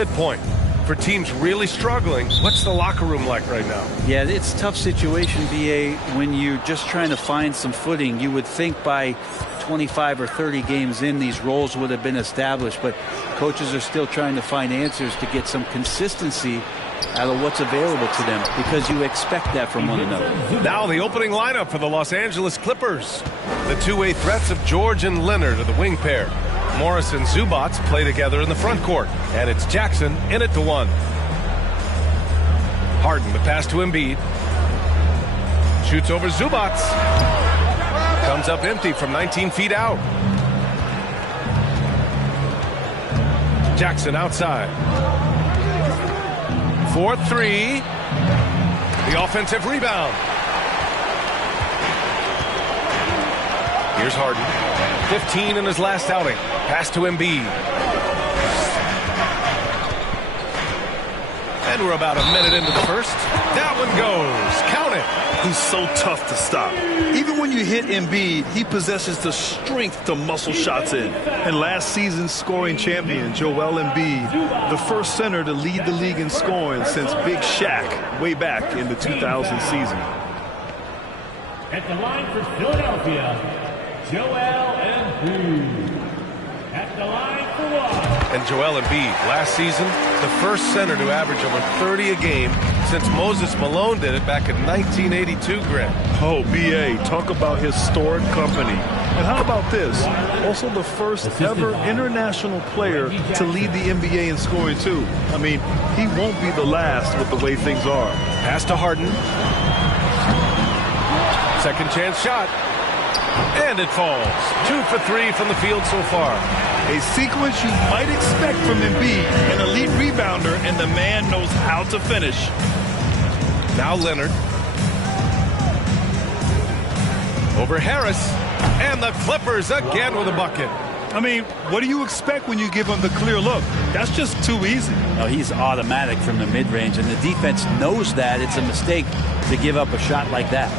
midpoint. For teams really struggling, what's the locker room like right now? Yeah, it's a tough situation, BA, when you're just trying to find some footing. You would think by 25 or 30 games in, these roles would have been established, but coaches are still trying to find answers to get some consistency out of what's available to them, because you expect that from one another. Now the opening lineup for the Los Angeles Clippers. The two-way threats of George and Leonard are the wing pair. Morris and Zubats play together in the front court, and it's Jackson in it to one. Harden, the pass to Embiid. Shoots over Zubats. Comes up empty from 19 feet out. Jackson outside. 4-3. The offensive rebound. Here's Harden. 15 in his last outing. Pass to Embiid. And we're about a minute into the first. That one goes. Count it. He's so tough to stop. Even when you hit Embiid, he possesses the strength to muscle shots in. And last season's scoring champion, Joel Embiid, the first center to lead the league in scoring since Big Shaq way back in the 2000 season. At the line for Philadelphia, Joel Embiid. At the line for one. And Joel Embiid, last season, the first center to average over 30 a game since Moses Malone did it back in 1982, Grant. Oh, B.A., talk about historic company. And how about this? Also the first ever international player to lead the NBA in scoring, too. I mean, he won't be the last with the way things are. Pass to Harden. Second chance shot. And it falls. 2 for 3 from the field so far. A sequence you might expect from Embiid, an elite rebounder, and the man knows how to finish. Now Leonard. Over Harris. And the Clippers again with a bucket. I mean, what do you expect when you give him the clear look? That's just too easy. No, he's automatic from the mid-range, and the defense knows that. It's a mistake to give up a shot like that.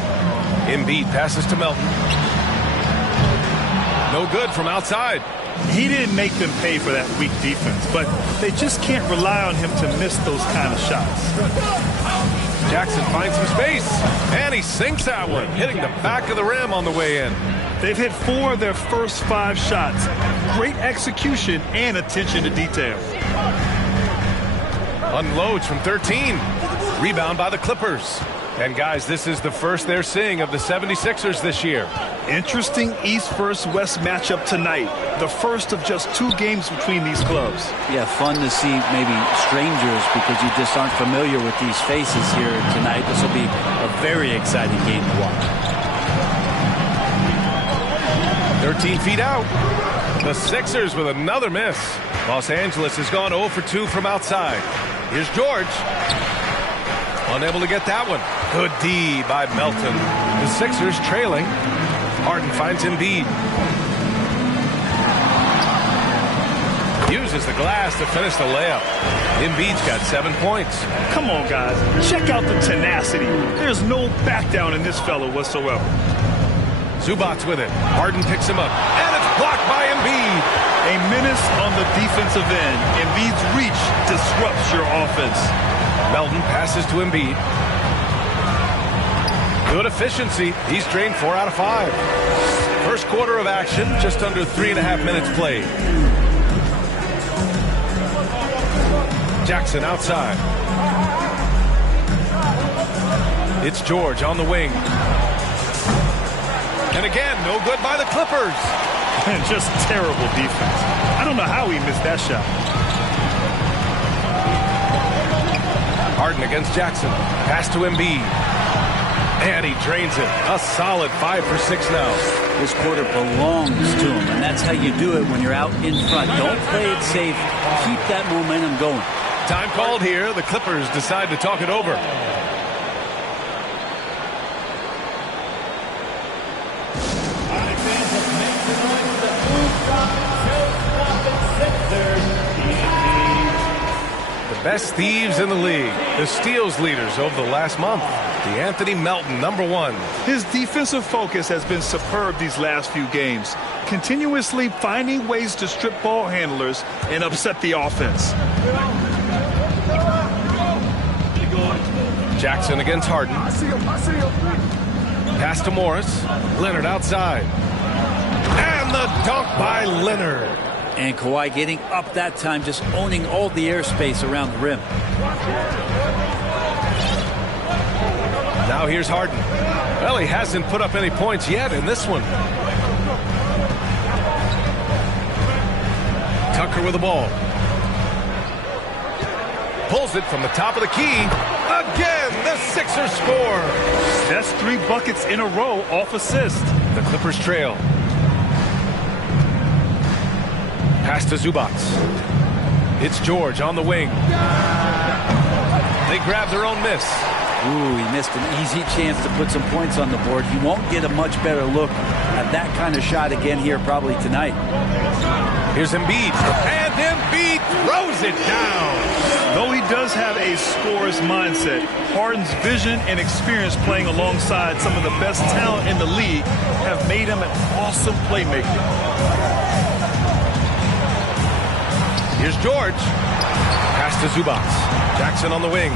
Embiid passes to Melton. No good from outside. He didn't make them pay for that weak defense, but they just can't rely on him to miss those kind of shots. Jackson finds some space, and he sinks that one, hitting the back of the rim on the way in. They've hit 4 of their first 5 shots. Great execution and attention to detail. Unloads from 13. Rebound by the Clippers. And guys, this is the first they're seeing of the 76ers this year. Interesting East versus West matchup tonight. The first of just 2 games between these clubs. Yeah, fun to see maybe strangers because you just aren't familiar with these faces here tonight. This will be a very exciting game to watch. 13 feet out. The Sixers with another miss. Los Angeles has gone 0 for 2 from outside. Here's George. Unable to get that one. Good D by Melton. The Sixers trailing. Harden finds Embiid. Uses the glass to finish the layup. Embiid's got 7 points. Come on, guys. Check out the tenacity. There's no back down in this fella whatsoever. Zubats with it. Harden picks him up. And it's blocked by Embiid. A menace on the defensive end. Embiid's reach disrupts your offense. Melton passes to Embiid. Good efficiency. He's drained 4 out of 5. First quarter of action, just under 3.5 minutes played. Jackson outside. It's George on the wing. And again, no good by the Clippers. And just terrible defense. I don't know how he missed that shot. Harden against Jackson. Pass to Embiid. And he drains it. A solid 5 for 6 now. This quarter belongs to him, and that's how you do it when you're out in front. Don't play it safe. Keep that momentum going. Time called here. The Clippers decide to talk it over. Best thieves in the league. The steals leaders over the last month. DeAnthony Melton, number 1. His defensive focus has been superb these last few games, continuously finding ways to strip ball handlers and upset the offense. Jackson against Harden. Pass to Morris. Leonard outside. And the dunk by Leonard. And Kawhi getting up that time, just owning all the airspace around the rim. Now here's Harden. Well, he hasn't put up any points yet in this one. Tucker with the ball. Pulls it from the top of the key. Again, the Sixers score. That's 3 buckets in a row off assist. The Clippers trail. Pass to Zubac. It's George on the wing. They grab their own miss. Ooh, he missed an easy chance to put some points on the board. He won't get a much better look at that kind of shot again here probably tonight. Here's Embiid. And Embiid throws it down. Though he does have a scorer's mindset, Harden's vision and experience playing alongside some of the best talent in the league have made him an awesome playmaker. Here's George. Pass to Zubac. Jackson on the wing.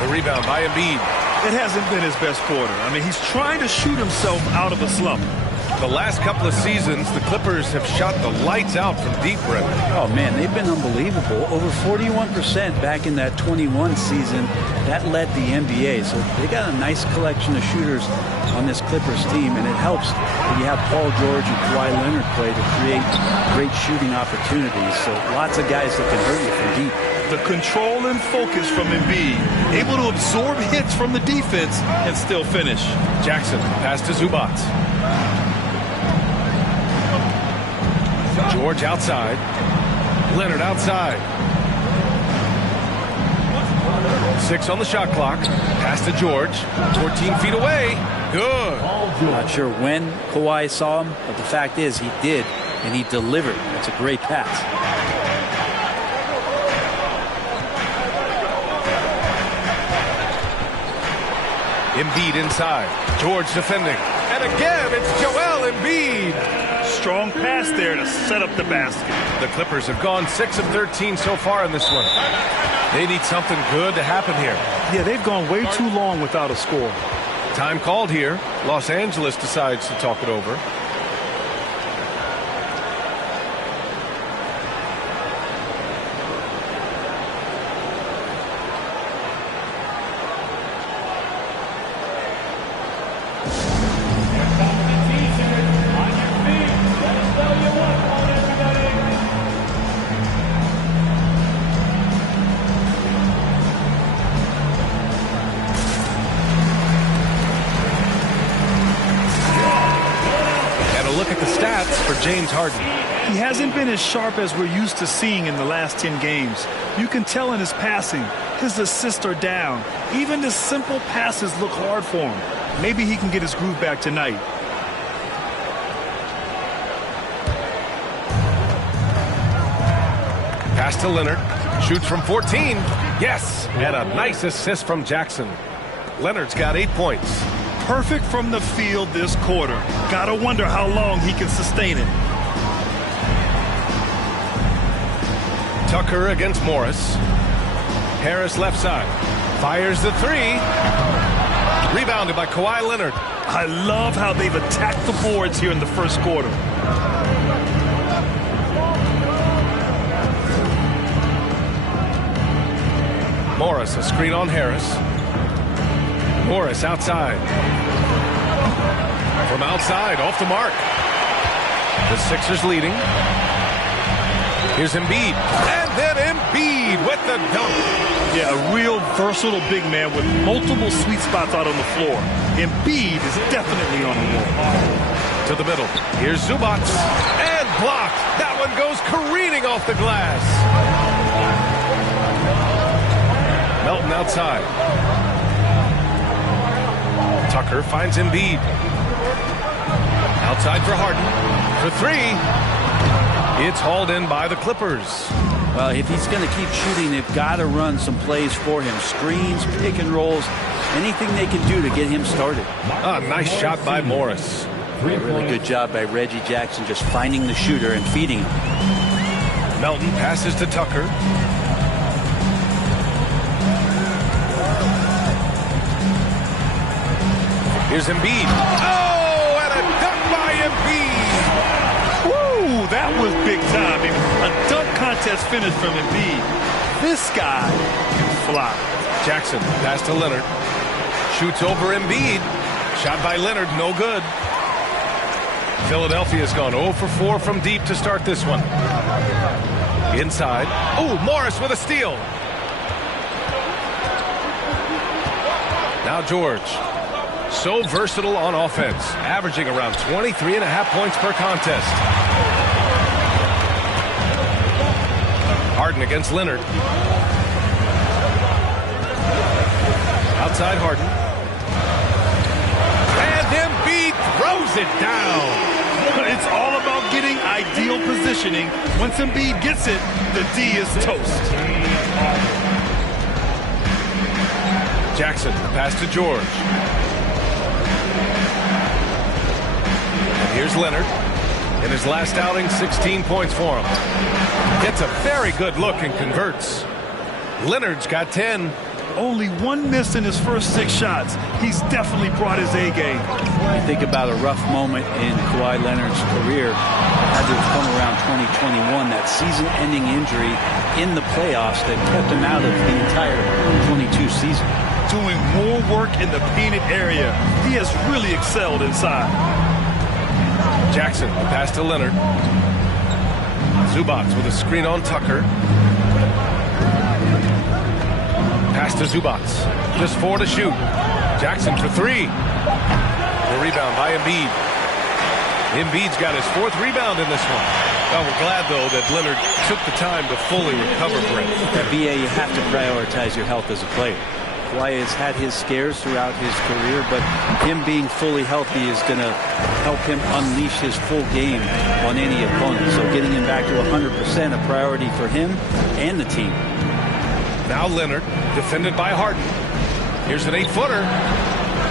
The rebound by Embiid. It hasn't been his best quarter. I mean, he's trying to shoot himself out of a slump. The last couple of seasons, the Clippers have shot the lights out from deep, Brett. Oh, man, they've been unbelievable. Over 41% back in that 21 season. That led the NBA. So they got a nice collection of shooters on this Clippers team, and it helps that you have Paul George and Kawhi Leonard play to create great shooting opportunities. So lots of guys that can hurt you from deep. The control and focus from Embiid, able to absorb hits from the defense and still finish. Jackson, pass to Zubac. George outside. Leonard outside. 6 on the shot clock. Pass to George. 14 feet away. Good. Not sure when Kawhi saw him, but the fact is he did, and he delivered. That's a great pass. Embiid inside. George defending. And again, it's Joel Embiid. Strong pass there to set up the basket. The Clippers have gone 6 of 13 so far in this one. They need something good to happen here. Yeah, they've gone way too long without a score. Time called here. Los Angeles decides to talk it over. James Harden. He hasn't been as sharp as we're used to seeing in the last 10 games. You can tell in his passing, his assists are down. Even the simple passes look hard for him. Maybe he can get his groove back tonight. Pass to Leonard. Shoots from 14. Yes! And a nice assist from Jackson. Leonard's got 8 points. Perfect from the field this quarter. Gotta wonder how long he can sustain it. Tucker against Morris. Harris left side. Fires the 3. Rebounded by Kawhi Leonard. I love how they've attacked the boards here in the first quarter. Morris, a screen on Harris. Morris outside. From outside, off the mark. The Sixers leading. Here's Embiid. And then Embiid with the dunk. Yeah, a real versatile big man with multiple sweet spots out on the floor. Embiid is definitely on the wall. To the middle. Here's Zubac. And blocked. That one goes careening off the glass. Melton outside. Tucker finds Embiid. Outside for Harden. For 3. It's hauled in by the Clippers. Well, if he's going to keep shooting, they've got to run some plays for him. Screens, pick and rolls, anything they can do to get him started. A nice shot by Morris. A really good job by Reggie Jackson just finding the shooter and feeding him. Melton passes to Tucker. Here's Embiid. Oh, and a dunk by Embiid. Woo, that was big time. A dunk contest finish from Embiid. This guy can fly. Jackson pass to Leonard. Shoots over Embiid. Shot by Leonard, no good. Philadelphia's gone 0 for 4 from deep to start this one. Inside. Oh, Morris with a steal. Now George. So versatile on offense, averaging around 23.5 points per contest. Harden against Leonard. Outside Harden. And Embiid throws it down. It's all about getting ideal positioning. Once Embiid gets it, the D is toast. Jackson, pass to George. And here's Leonard. In his last outing, 16 points for him. Gets a very good look and converts. Leonard's got 10. Only one miss in his first 6 shots. He's definitely brought his A game. I think about a rough moment in Kawhi Leonard's career. It had to have come around 2021, that season-ending injury in the playoffs that kept him out of the entire 22 season. Doing more work in the painted area. He has really excelled inside. Jackson, pass to Leonard. Zubac with a screen on Tucker. Pass to Zubac. Just 4 to shoot. Jackson for 3. The rebound by Embiid. Embiid's got his 4th rebound in this one. Well, we're glad, though, that Leonard took the time to fully recover from it. At BA, you have to prioritize your health as a player. Kawhi has had his scares throughout his career, but him being fully healthy is going to help him unleash his full game on any opponent. So getting him back to 100% a priority for him and the team. Now Leonard, defended by Harden. Here's an 8-footer.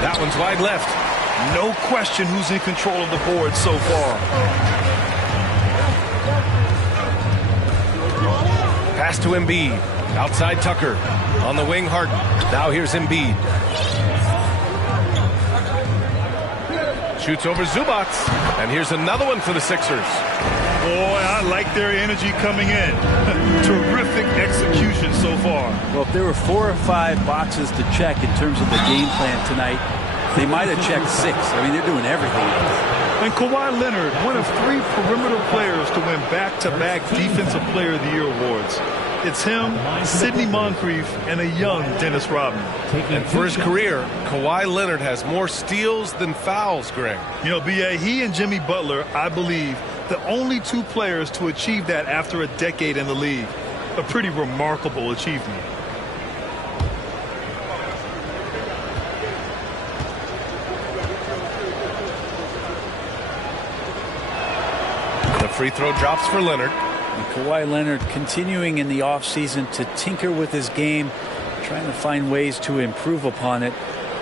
That one's wide left. No question who's in control of the board so far. Pass to Embiid. Outside Tucker. On the wing, Harden. Now here's Embiid. Shoots over Zubac. And here's another one for the Sixers. Boy, I like their energy coming in. Terrific execution so far. Well, if there were 4 or 5 boxes to check in terms of the game plan tonight, they might have checked 6. I mean, they're doing everything. And Kawhi Leonard, one of 3 perimeter players to win back-to-back Defensive Player of the Year awards. It's him, Sidney Moncrief, and a young Dennis Rodman. And for his career, Kawhi Leonard has more steals than fouls, Greg. You know, B.A., he and Jimmy Butler, I believe, the only 2 players to achieve that after a decade in the league. A pretty remarkable achievement. The free throw drops for Leonard. And Kawhi Leonard continuing in the offseason to tinker with his game, trying to find ways to improve upon it,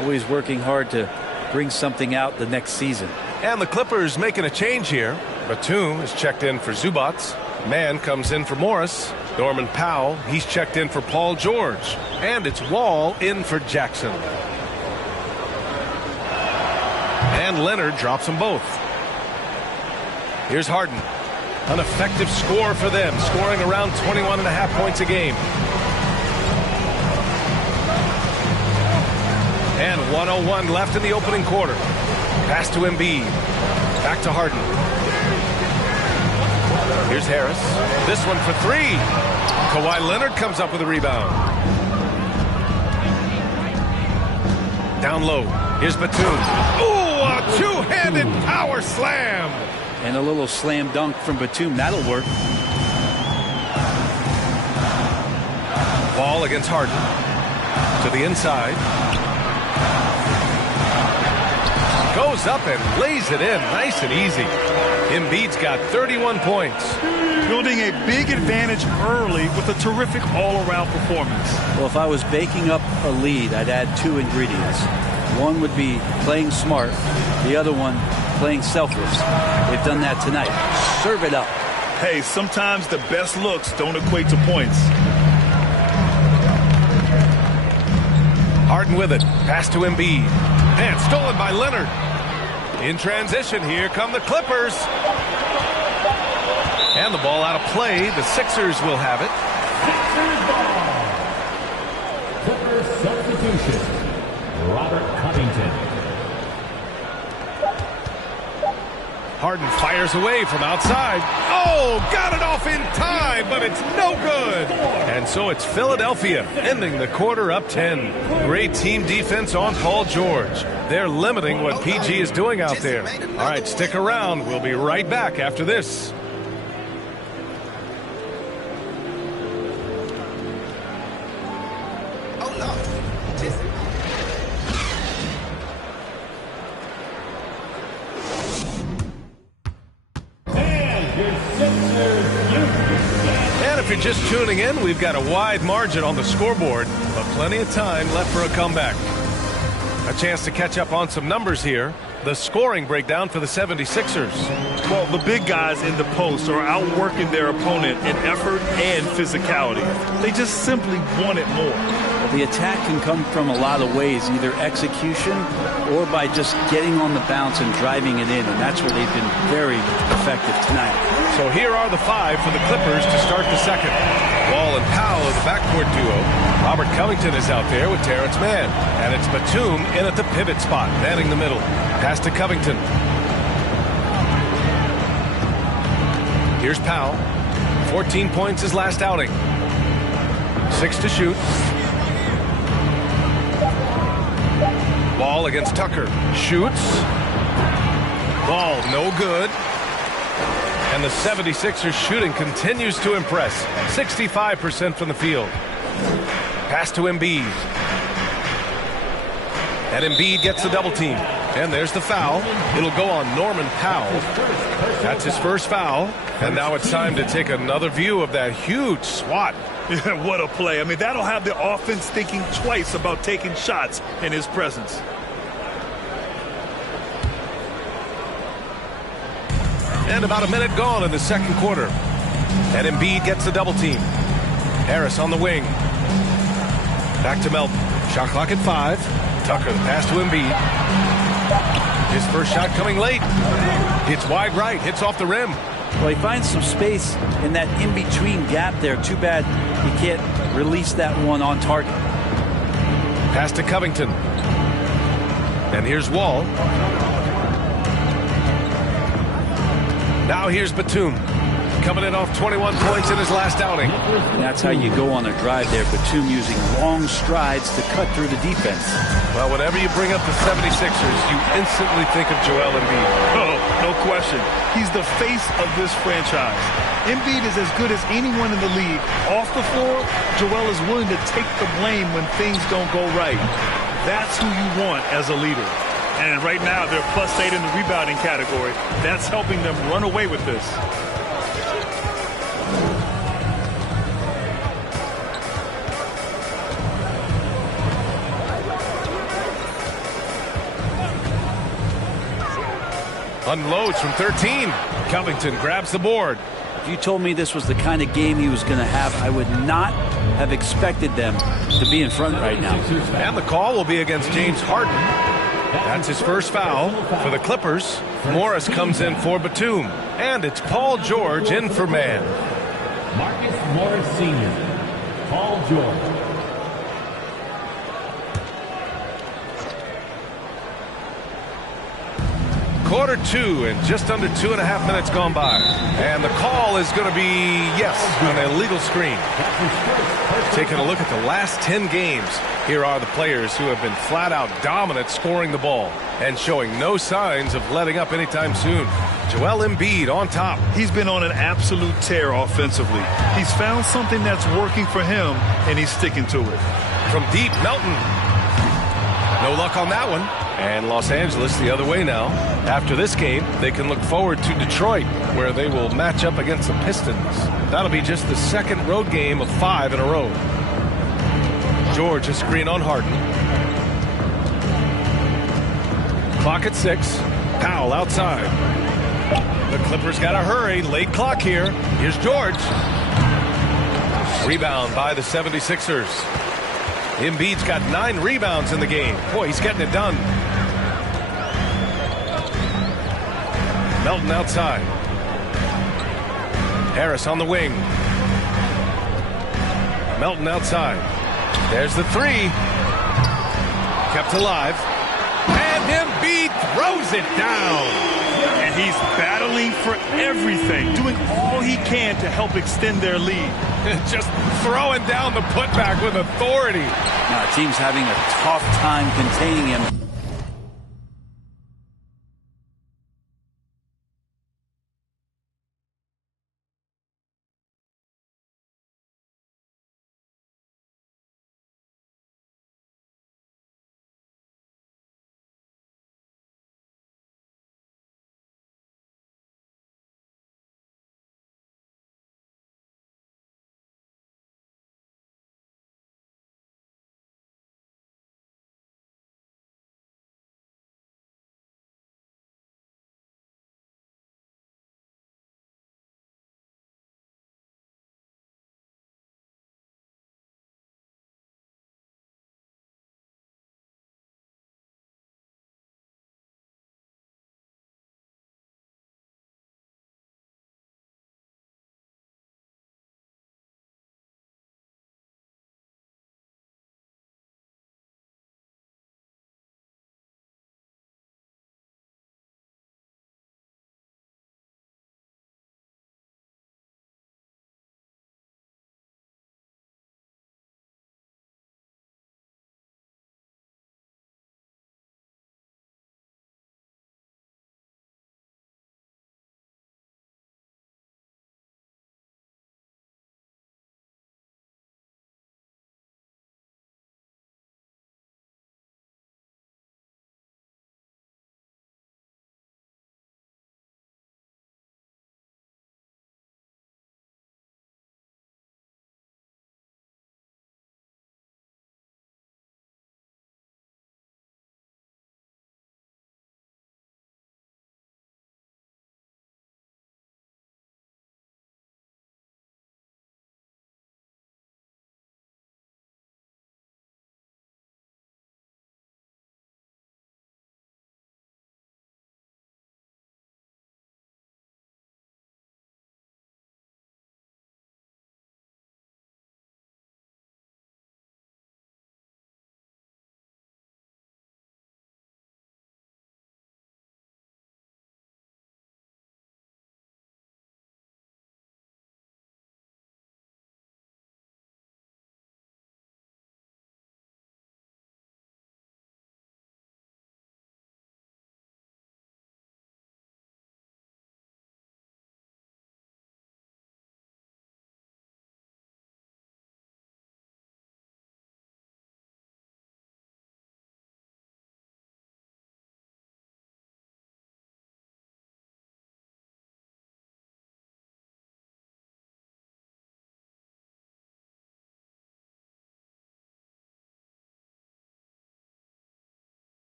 always working hard to bring something out the next season. And the Clippers making a change here. Batum is checked in for Zubac. Mann comes in for Morris. Norman Powell, he's checked in for Paul George. And it's Wall in for Jackson. And Leonard drops them both. Here's Harden. An effective score for them, scoring around 21.5 points a game. And 1:01 left in the opening quarter. Pass to Embiid. Back to Harden. Here's Harris. This one for 3. Kawhi Leonard comes up with a rebound. Down low. Here's Batum. Ooh, a 2-handed power slam. And a little slam dunk from Batum. That'll work. Ball against Harden. To the inside. Goes up and lays it in. Nice and easy. Embiid's got 31 points. Building a big advantage early with a terrific all-around performance. Well, if I was baking up a lead, I'd add 2 ingredients. One would be playing smart. The other one, playing selfless. They've done that tonight. Serve it up. Hey, sometimes the best looks don't equate to points. Harden with it. Pass to Embiid. And stolen by Leonard. In transition, here come the Clippers. And the ball out of play. The Sixers will have it. Clippers substitution. Robert Covington. Harden fires away from outside. Oh, got it off in time, but it's no good. And so it's Philadelphia ending the quarter up 10. Great team defense on Paul George. They're limiting what PG is doing out there. All right, stick around. We'll be right back after this. If you're just tuning in, we've got a wide margin on the scoreboard, but plenty of time left for a comeback. A chance to catch up on some numbers here. The scoring breakdown for the 76ers. Well, the big guys in the post are outworking their opponent in effort and physicality. They just simply want it more. The attack can come from a lot of ways, either execution or by just getting on the bounce and driving it in, and that's where they've been very effective tonight. So here are the 5 for the Clippers to start the second. Wall and Powell are the backcourt duo. Robert Covington is out there with Terrence Mann. And it's Batum in at the pivot spot, manning the middle. Pass to Covington. Here's Powell. 14 points his last outing. 6 to shoot. Ball against Tucker. Shoots. Ball no good. And the 76ers shooting continues to impress. 65% from the field. Pass to Embiid. And Embiid gets the double team. And there's the foul. It'll go on Norman Powell. That's his first foul. And now it's time to take another view of that huge swat. Yeah, what a play. I mean, that'll have the offense thinking twice about taking shots in his presence. And about a minute gone in the second quarter. And Embiid gets the double team. Harris on the wing. Back to Melton. Shot clock at 5. Tucker, the pass to Embiid. His first shot coming late. Hits wide right. Hits off the rim. Well, he finds some space in that in-between gap there. Too bad he can't release that one on target. Pass to Covington. And here's Wall. Now here's Batum. Coming in off 21 points in his last outing. And that's how you go on a drive there. Batum using long strides to cut through the defense. Well, whenever you bring up the 76ers, you instantly think of Joel Embiid. Oh, no question. He's the face of this franchise. Embiid is as good as anyone in the league. Off the floor, Joel is willing to take the blame when things don't go right. That's who you want as a leader. And right now, they're +8 in the rebounding category. That's helping them run away with this. Unloads from 13. Covington grabs the board. If you told me this was the kind of game he was going to have, I would not have expected them to be in front right now. And the call will be against James Harden. That's his first foul for the Clippers. Morris comes in for Batum. And it's Paul George in for Mann. Marcus Morris Sr. Paul George. Quarter 2 and just under 2.5 minutes gone by. And the call is going to be, yes, an illegal screen. Taking a look at the last 10 games, here are the players who have been flat out dominant scoring the ball and showing no signs of letting up anytime soon. Joel Embiid on top. He's been on an absolute tear offensively. He's found something that's working for him, and he's sticking to it. From deep, Melton. No luck on that one. And Los Angeles the other way now. After this game, they can look forward to Detroit, where they will match up against the Pistons. That'll be just the second road game of 5 in a row. George a screen on Harden. Clock at 6. Powell outside. The Clippers got to hurry. Late clock here. Here's George. Rebound by the 76ers. Embiid's got 9 rebounds in the game. Boy, he's getting it done. Melton outside. Harris on the wing. Melton outside. There's the 3. Kept alive. And Embiid throws it down. And he's battling for everything, doing all he can to help extend their lead. Just throwing down the putback with authority. Now, the team's having a tough time containing him.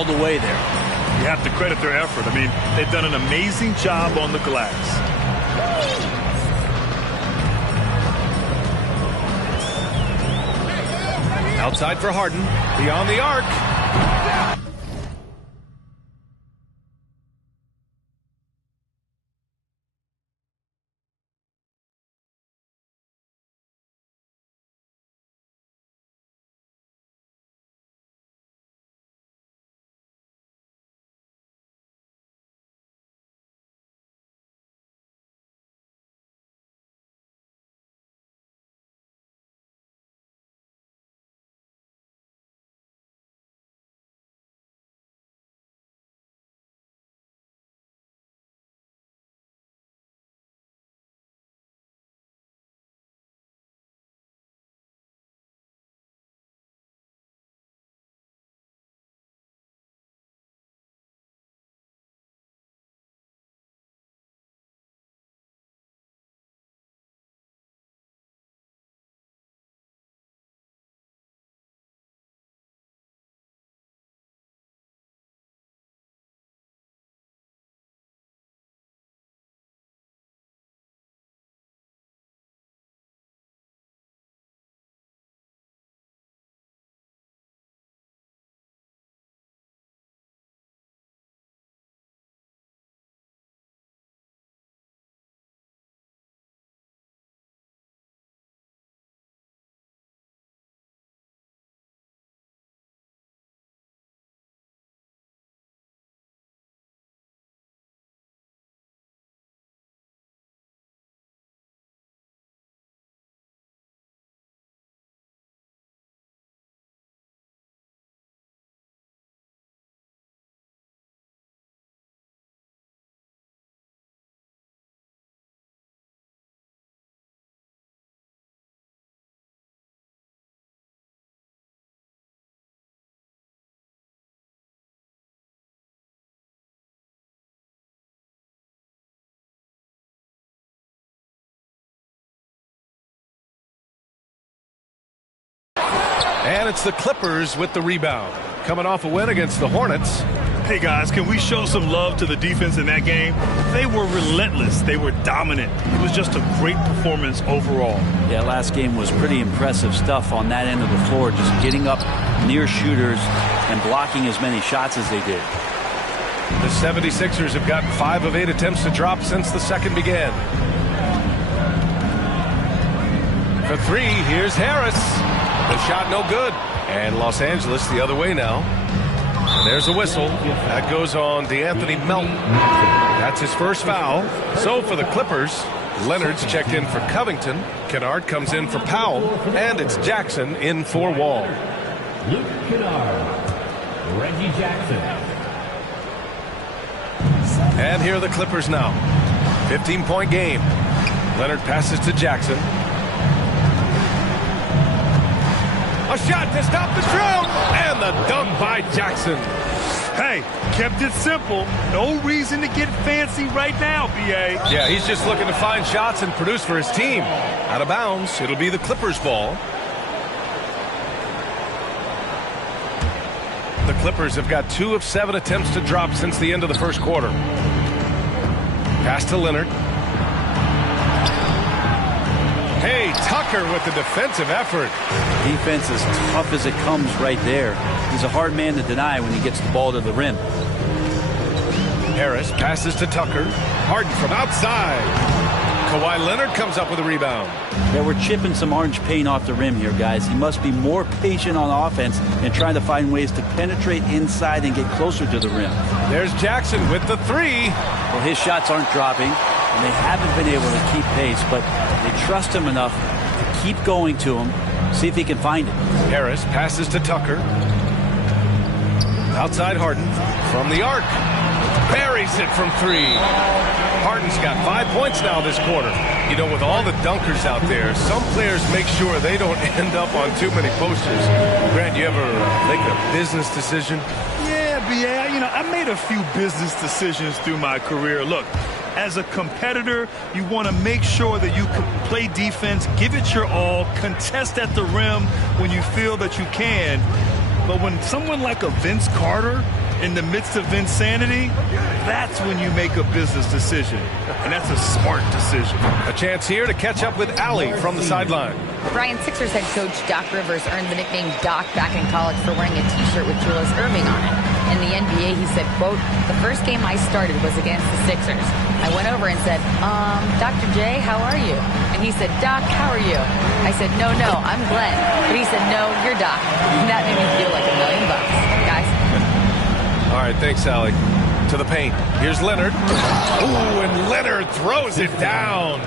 all the way there. You have to credit their effort. I mean, they've done an amazing job on the glass. Outside for Harden. Beyond the arc. And it's the Clippers with the rebound. Coming off a win against the Hornets. Hey, guys, can we show some love to the defense in that game? They were relentless. They were dominant. It was just a great performance overall. Yeah, last game was pretty impressive stuff on that end of the floor, just getting up near shooters and blocking as many shots as they did. The 76ers have gotten 5 of 8 attempts to drop since the second began. For 3, here's Harris. The shot no good. And Los Angeles the other way now. And there's a whistle. That goes on DeAnthony Melton. That's his first foul. So for the Clippers, Leonard's checked in for Covington. Kennard comes in for Powell. And it's Jackson in for Wall. Luke Kennard. Reggie Jackson. And here are the Clippers now. 15-point game. Leonard passes to Jackson. A shot to stop the drought, and the dunk by Jackson. Hey, kept it simple. No reason to get fancy right now, B.A. Yeah, he's just looking to find shots and produce for his team. Out of bounds, it'll be the Clippers' ball. The Clippers have got 2 of 7 attempts to drop since the end of the first quarter. Pass to Leonard. Hey, Tucker with the defensive effort. Defense as tough as it comes right there. He's a hard man to deny when he gets the ball to the rim. Harris passes to Tucker. Harden from outside. Kawhi Leonard comes up with a rebound. Yeah, we're chipping some orange paint off the rim here, guys. He must be more patient on offense and trying to find ways to penetrate inside and get closer to the rim. There's Jackson with the 3. Well, his shots aren't dropping, and they haven't been able to keep pace, but they trust him enough to keep going to him, see if he can find it. Harris passes to Tucker. Outside Harden from the arc. Buries it from 3. Harden's got 5 points now this quarter. You know, with all the dunkers out there, some players make sure they don't end up on too many posters. Grant, you ever make a business decision? Yeah, B.A., I made a few business decisions through my career. Look, as a competitor, you want to make sure that you can play defense, give it your all, contest at the rim when you feel that you can. But when someone like a Vince Carter In the midst of insanity, that's when you make a business decision. And that's a smart decision. A chance here to catch up with Allie from the sideline. Brian, Sixers head coach Doc Rivers earned the nickname Doc back in college for wearing a T-shirt with Julius Erving on it. In the NBA, he said, quote, "The first game I started was against the Sixers. I went over and said, Dr. J, how are you?" And he said, "Doc, how are you?" I said, no, I'm Glenn." But he said, "No, you're Doc." And that made me feel like $1 million, guys. All right, thanks, Allie. To the paint. Here's Leonard. Ooh, and Leonard throws it down.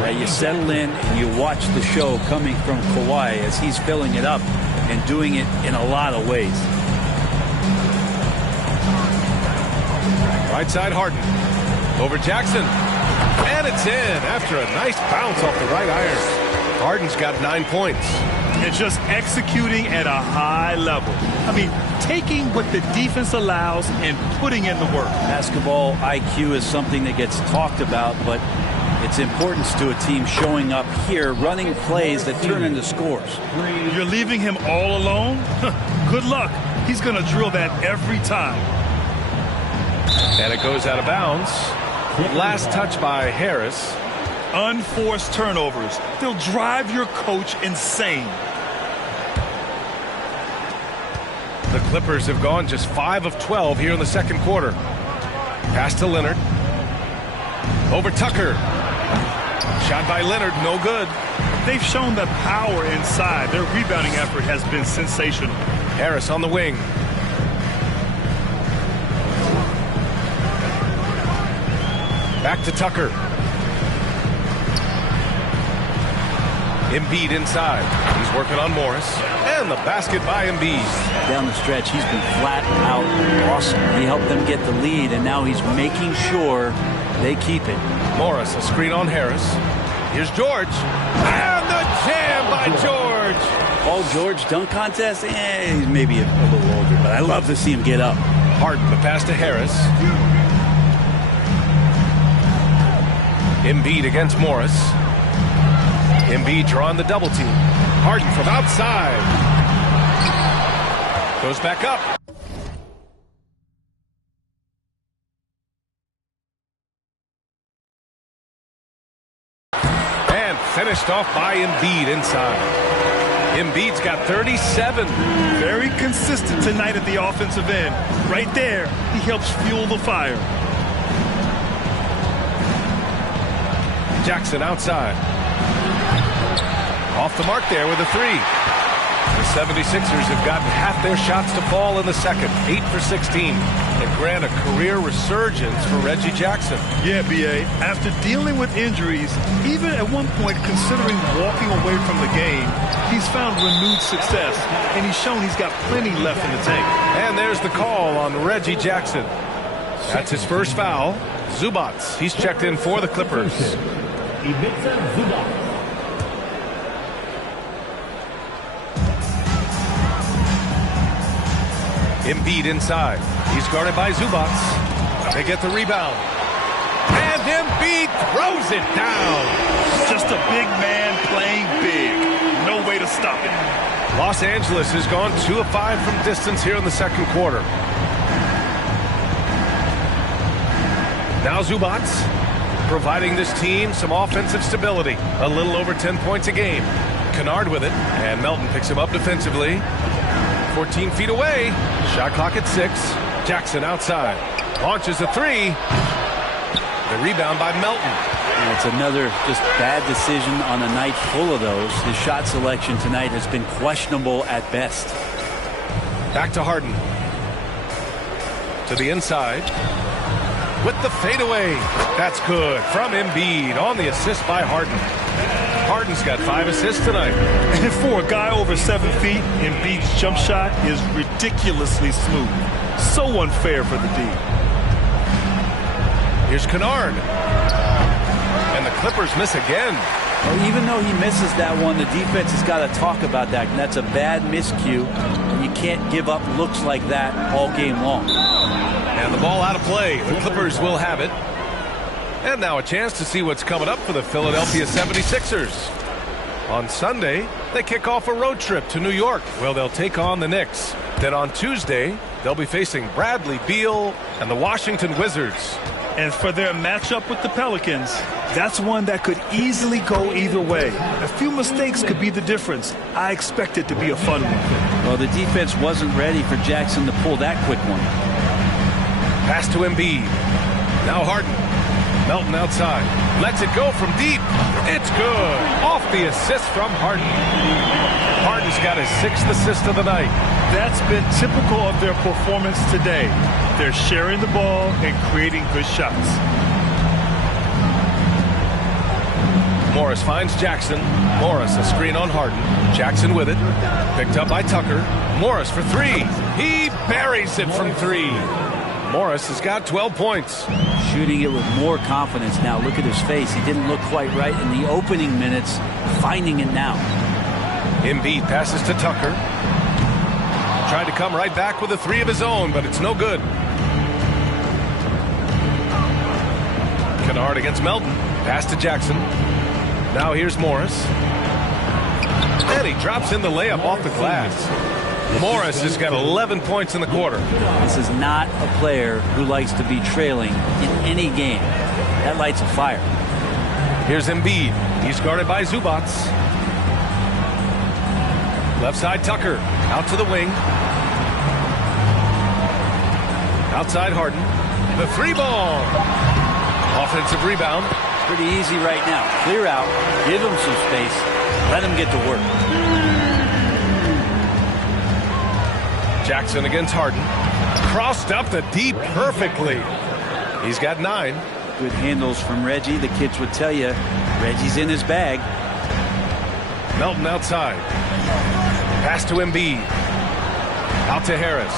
Yeah, you settle in and you watch the show coming from Kawhi as he's filling it up and doing it in a lot of ways. Right side, Harden. Over Jackson. And it's in after a nice bounce off the right iron. Harden's got 9 points. And just executing at a high level. I mean, taking what the defense allows and putting in the work. Basketball IQ is something that gets talked about, but its importance to a team showing up here, running plays that turn into scores. You're leaving him all alone? Good luck. He's going to drill that every time. And it goes out of bounds. Last touch by Harris. Unforced turnovers. They'll drive your coach insane. The Clippers have gone just 5 of 12 here in the second quarter. Pass to Leonard. Over Tucker. Shot by Leonard, no good. They've shown the power inside. Their rebounding effort has been sensational. Harris on the wing. Back to Tucker. Embiid inside. He's working on Morris. And the basket by Embiid. Down the stretch, he's been flat out awesome. He helped them get the lead, and now he's making sure they keep it. Morris, a screen on Harris. Here's George. And the jam by George. Paul George dunk contest? He's maybe a little older, but I love to see him get up. Harden, the pass to Harris. Embiid against Morris. Embiid drawing the double team. Harden from outside. Goes back up. And finished off by Embiid inside. Embiid's got 37. Very consistent tonight at the offensive end. Right there, he helps fuel the fire. Jackson outside. Off the mark there with a three. The 76ers have gotten half their shots to fall in the second. 8 for 16. And grant a career resurgence for Reggie Jackson. Yeah, B.A. After dealing with injuries, even at one point considering walking away from the game, he's found renewed success. And he's shown he's got plenty left in the tank. And there's the call on Reggie Jackson. That's his first foul. Zubats, he's checked in for the Clippers. Embiid inside. He's guarded by Zubats. They get the rebound. And Embiid throws it down. Just a big man playing big. No way to stop it. Los Angeles has gone 2 of 5 from distance here in the second quarter. Now Zubats providing this team some offensive stability. A little over 10 points a game. Kennard with it. And Melton picks him up defensively. 14 feet away. Shot clock at 6. Jackson outside. Launches a three. The rebound by Melton. And it's another just bad decision on a night full of those. His shot selection tonight has been questionable at best. Back to Harden. To the inside. With the fadeaway. That's good. From Embiid on the assist by Harden. Harden's got 5 assists tonight. And for a guy over 7 feet, Embiid's jump shot is ridiculously smooth. So unfair for the D. Here's Kennard. And the Clippers miss again. Well, even though he misses that one, the defense has got to talk about that. And that's a bad miscue. And you can't give up looks like that all game long. And the ball out of play. The Clippers will have it. And now a chance to see what's coming up for the Philadelphia 76ers. On Sunday, they kick off a road trip to New York, where they'll take on the Knicks. Then on Tuesday, they'll be facing Bradley Beal and the Washington Wizards. And for their matchup with the Pelicans, that's one that could easily go either way. A few mistakes could be the difference. I expect it to be a fun one. Well, the defense wasn't ready for Jackson to pull that quick one. Pass to Embiid. Now Harden. Melton outside. Lets it go from deep. It's good. Off the assist from Harden. Harden's got his 6th assist of the night. That's been typical of their performance today. They're sharing the ball and creating good shots. Morris finds Jackson. Morris a screen on Harden. Jackson with it. Picked up by Tucker. Morris for 3. He buries it from 3. Morris has got 12 points. Shooting it with more confidence now. Look at his face. He didn't look quite right in the opening minutes. Finding it now. Embiid passes to Tucker. Tried to come right back with a 3 of his own, but it's no good. Kennard against Melton. Pass to Jackson. Now here's Morris. And he drops in the layup off the glass. Morris has got 11 points in the quarter. This is not a player who likes to be trailing in any game. That lights a fire. Here's Embiid. He's guarded by Zubac. Left side Tucker. Out to the wing. Outside Harden. The 3 ball. Offensive rebound. Pretty easy right now. Clear out. Give him some space. Let him get to work. Jackson against Harden. Crossed up the deep perfectly. He's got 9. Good handles from Reggie. The kids would tell you Reggie's in his bag. Melton outside. Pass to Embiid. Out to Harris.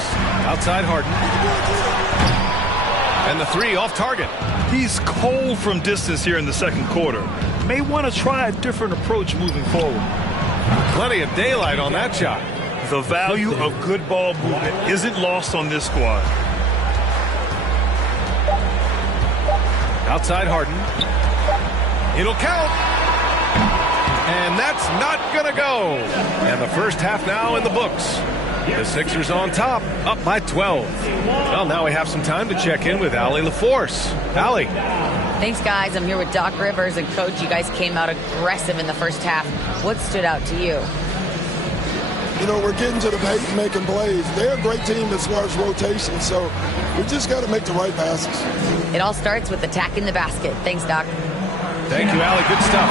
Outside Harden. And the 3 off target. He's cold from distance here in the second quarter. May want to try a different approach moving forward. Plenty of daylight on that shot. The value of good ball movement isn't lost on this squad. Outside Harden. It'll count. And that's not going to go. And the first half now in the books. The Sixers on top, up by 12. Well, now we have some time to check in with Allie LaForce. Allie. Thanks, guys. I'm here with Doc Rivers. And, Coach, you guys came out aggressive in the first half. What stood out to you? You know, we're getting to the paint and making plays. They're a great team as far as rotation, so we just got to make the right passes. It all starts with attacking the basket. Thanks, Doc. Thank you, Allie. Good stuff.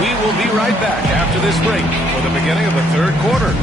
We will be right back after this break for the beginning of the third quarter.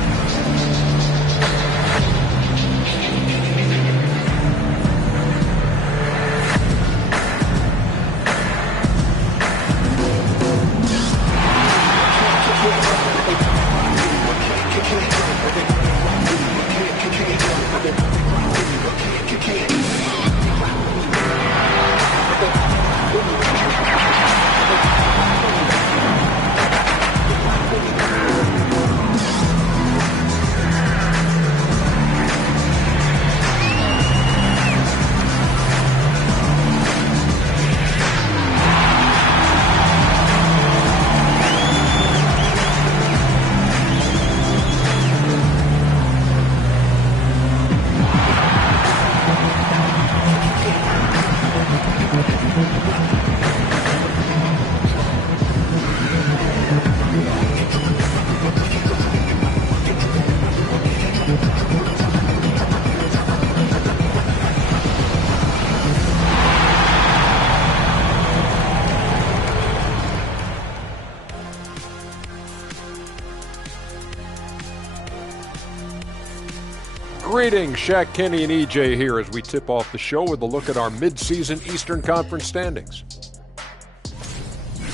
Greetings, Shaq, Kenny, and EJ here as we tip off the show with a look at our midseason Eastern Conference standings.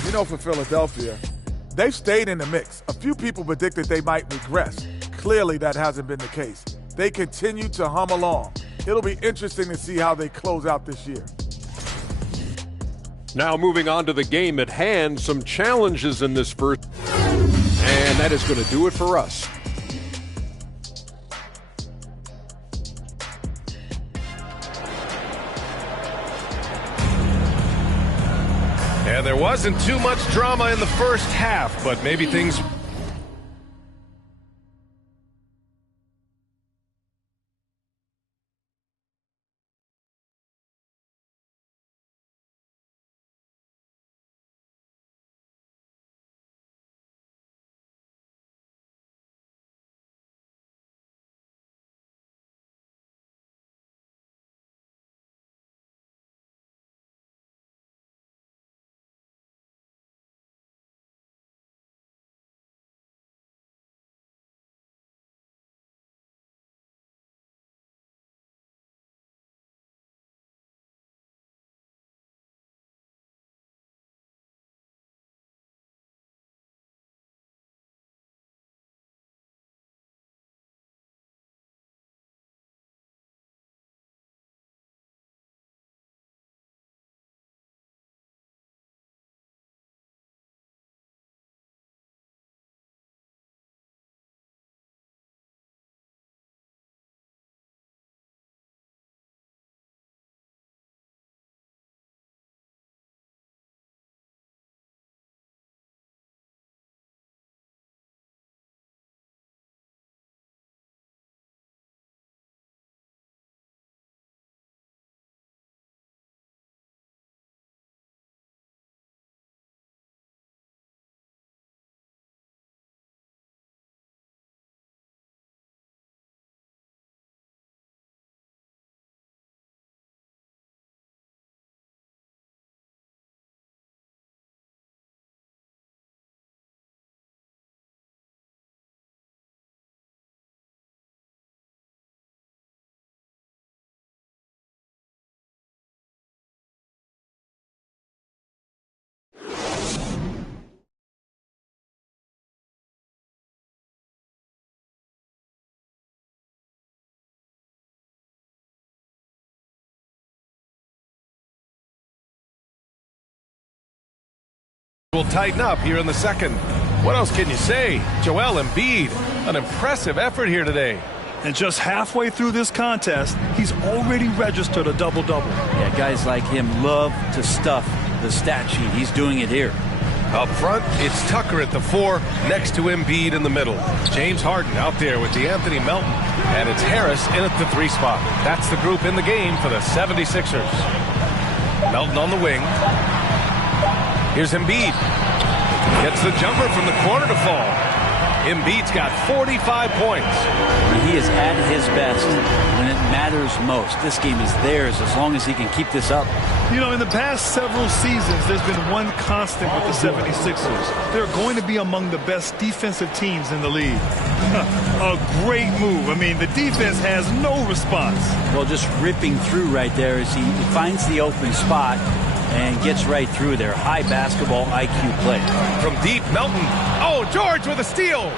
You know, for Philadelphia, they've stayed in the mix. A few people predicted they might regress. Clearly, that hasn't been the case. They continue to hum along. It'll be interesting to see how they close out this year. Now moving on to the game at hand, some challenges in this first, and that is going to do it for us. And there was wasn't too much drama in the first half, but maybe things... will tighten up here in the second. What else can you say? Joel Embiid, an impressive effort here today. And just halfway through this contest, he's already registered a double-double. Yeah, guys like him love to stuff the stat sheet. He's doing it here. Up front, it's Tucker at the 4, next to Embiid in the middle. James Harden out there with the Anthony Melton. And it's Harris in at the 3 spot. That's the group in the game for the 76ers. Melton on the wing. Here's Embiid. Gets the jumper from the corner to fall. Embiid's got 45 points. He is at his best when it matters most. This game is theirs as long as he can keep this up. You know, in the past several seasons, there's been one constant with the 76ers. They're going to be among the best defensive teams in the league. A great move. I mean, the defense has no response. Well, just ripping through right there as he finds the open spot and gets right through there. High basketball IQ play. From deep, Melton. Oh, George with a steal.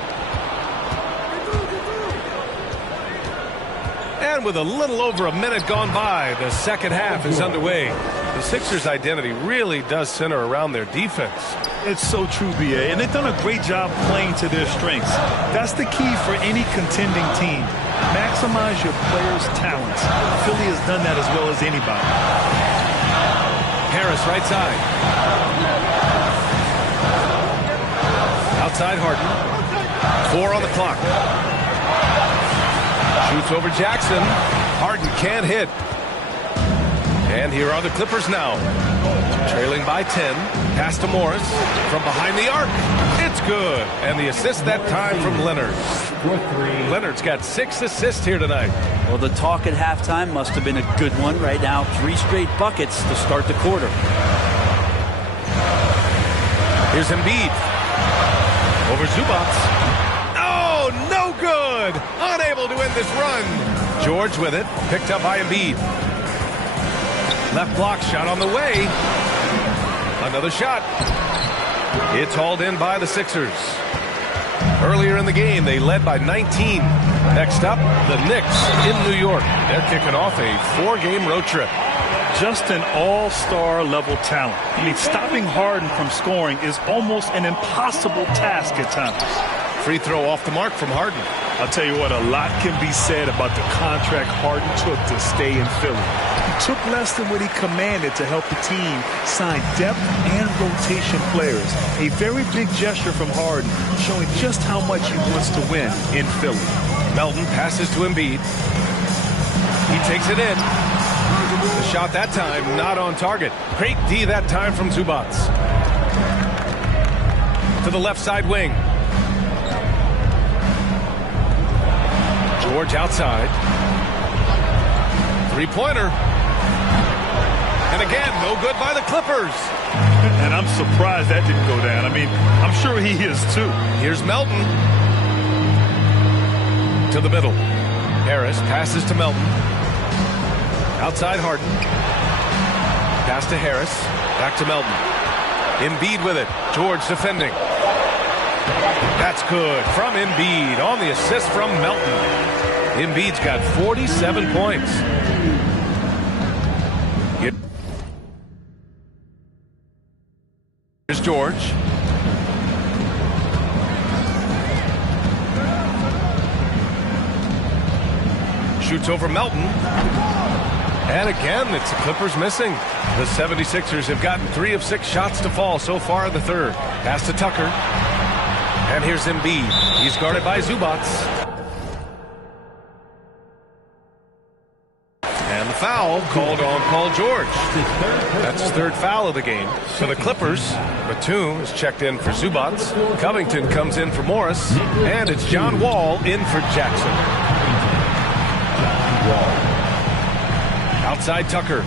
And with a little over a minute gone by, the second half is underway. The Sixers' identity really does center around their defense. It's so true, B.A., and they've done a great job playing to their strengths. That's the key for any contending team. Maximize your players' talents. Philly has done that as well as anybody. Harris right side. Outside Harden. 4 on the clock. Shoots over Jackson. Harden can't hit. And here are the Clippers now. Trailing by 10. Pass to Morris. From behind the arc. It's good. And the assist that time from Leonard. Leonard's got 6 assists here tonight. Well, the talk at halftime must have been a good one. Right now, 3 straight buckets to start the quarter. Here's Embiid. Over Zubac. Oh, no good. Unable to end this run. George with it. Picked up by Embiid. Left block shot on the way. Another shot. It's hauled in by the Sixers. Earlier in the game, they led by 19. Next up, the Knicks in New York. They're kicking off a 4-game road trip. Just an all-star level talent. I mean, stopping Harden from scoring is almost an impossible task at times. Free throw off the mark from Harden. I'll tell you what, a lot can be said about the contract Harden took to stay in Philly. He took less than what he commanded to help the team sign depth and rotation players. A very big gesture from Harden, showing just how much he wants to win in Philly. Melton passes to Embiid. He takes it in. The shot that time not on target. Great D that time from Zubac. To the left side wing. George outside. Three-pointer. And again, no good by the Clippers. And I'm surprised that didn't go down. I mean, I'm sure he is too. Here's Melton. To the middle. Harris passes to Melton. Outside Harden. Pass to Harris. Back to Melton. Embiid with it. George defending. That's good from Embiid on the assist from Melton. Embiid's got 47 points. Here's George. Shoots over Melton. And again, it's the Clippers missing. The 76ers have gotten 3 of 6 shots to fall so far in the third. Pass to Tucker. And here's Embiid. He's guarded by Zubac. And the foul called on Paul George. That's his third foul of the game. For the Clippers, Batum is checked in for Zubac. Covington comes in for Morris. And it's John Wall in for Jackson. Outside Tucker.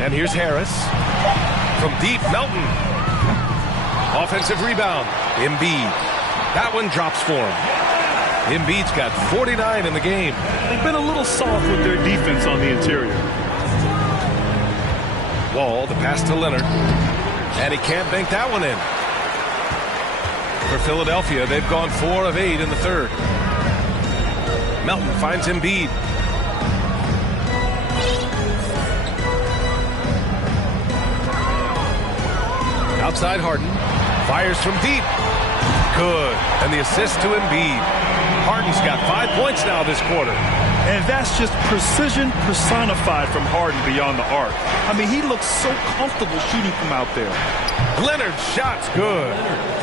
And here's Harris. From deep, Melton. Offensive rebound. Embiid. That one drops for him. Embiid's got 49 in the game. They've been a little soft with their defense on the interior. Wall, the pass to Leonard. And he can't bank that one in. For Philadelphia, they've gone 4 of 8 in the third. Melton finds Embiid. Outside Harden. Fires from deep. Good. And the assist to Embiid. Harden's got 5 points now this quarter. And that's just precision personified from Harden beyond the arc. I mean, he looks so comfortable shooting from out there. Leonard's shot's good.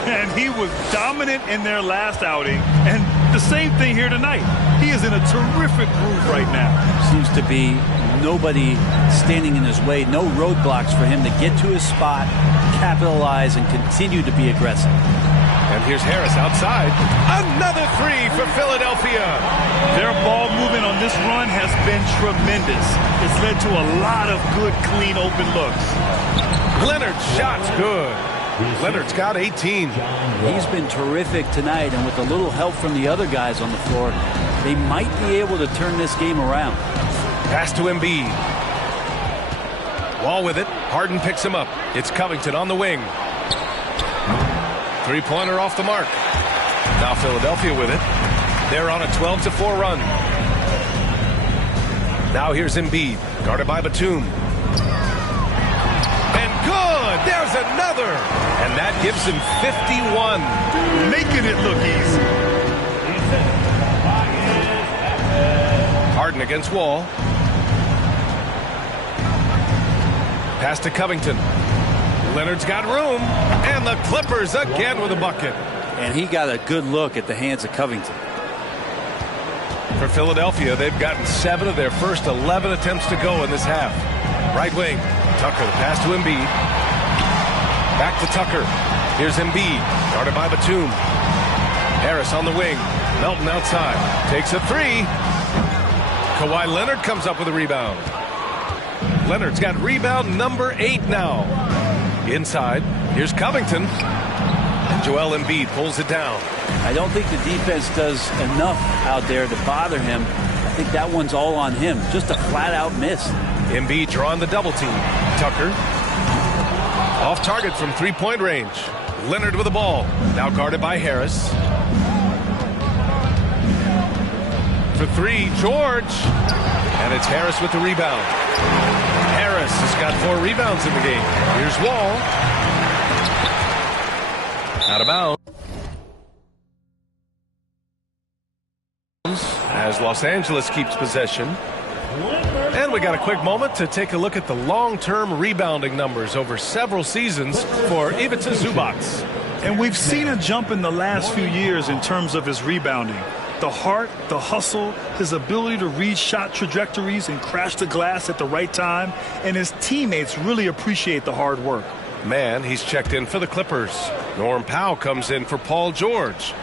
And he was dominant in their last outing. And the same thing here tonight. He is in a terrific groove right now. Seems to be nobody standing in his way. No roadblocks for him to get to his spot, capitalize, and continue to be aggressive. And here's Harris outside. Another 3 for Philadelphia. Their ball movement on this run has been tremendous. It's led to a lot of good, clean, open looks. Leonard's shot's good. Leonard's got 18. He's been terrific tonight, and with a little help from the other guys on the floor, they might be able to turn this game around. Pass to Embiid. Wall with it. Harden picks him up. It's Covington on the wing. Three-pointer off the mark. Now Philadelphia with it. They're on a 12-4 run. Now here's Embiid, guarded by Batum. And good! There's another! And that gives him 51. Making it look easy. Harden against Wall. Pass to Covington. Leonard's got room, and the Clippers again with a bucket. And he got a good look at the hands of Covington. For Philadelphia, they've gotten 7 of their first 11 attempts to go in this half. Right wing, Tucker, the pass to Embiid. Back to Tucker. Here's Embiid, guarded by Batum. Harris on the wing. Melton outside. Takes a 3. Kawhi Leonard comes up with a rebound. Leonard's got rebound number 8 now. Inside, here's Covington. And Joel Embiid pulls it down. I don't think the defense does enough out there to bother him. I think that one's all on him. Just a flat-out miss. Embiid drawing the double team. Tucker. Off target from three-point range. Leonard with the ball. Now guarded by Harris. For 3, George. And it's Harris with the rebound. Harris has got 4 rebounds in the game. Here's Wall. Out of bounds. As Los Angeles keeps possession. And we got a quick moment to take a look at the long-term rebounding numbers over several seasons for Ivica Zubac. And we've seen a jump in the last few years in terms of his rebounding. The heart, the hustle, his ability to read shot trajectories and crash the glass at the right time, and his teammates really appreciate the hard work. Man, he's checked in for the Clippers. Norm Powell comes in for Paul George.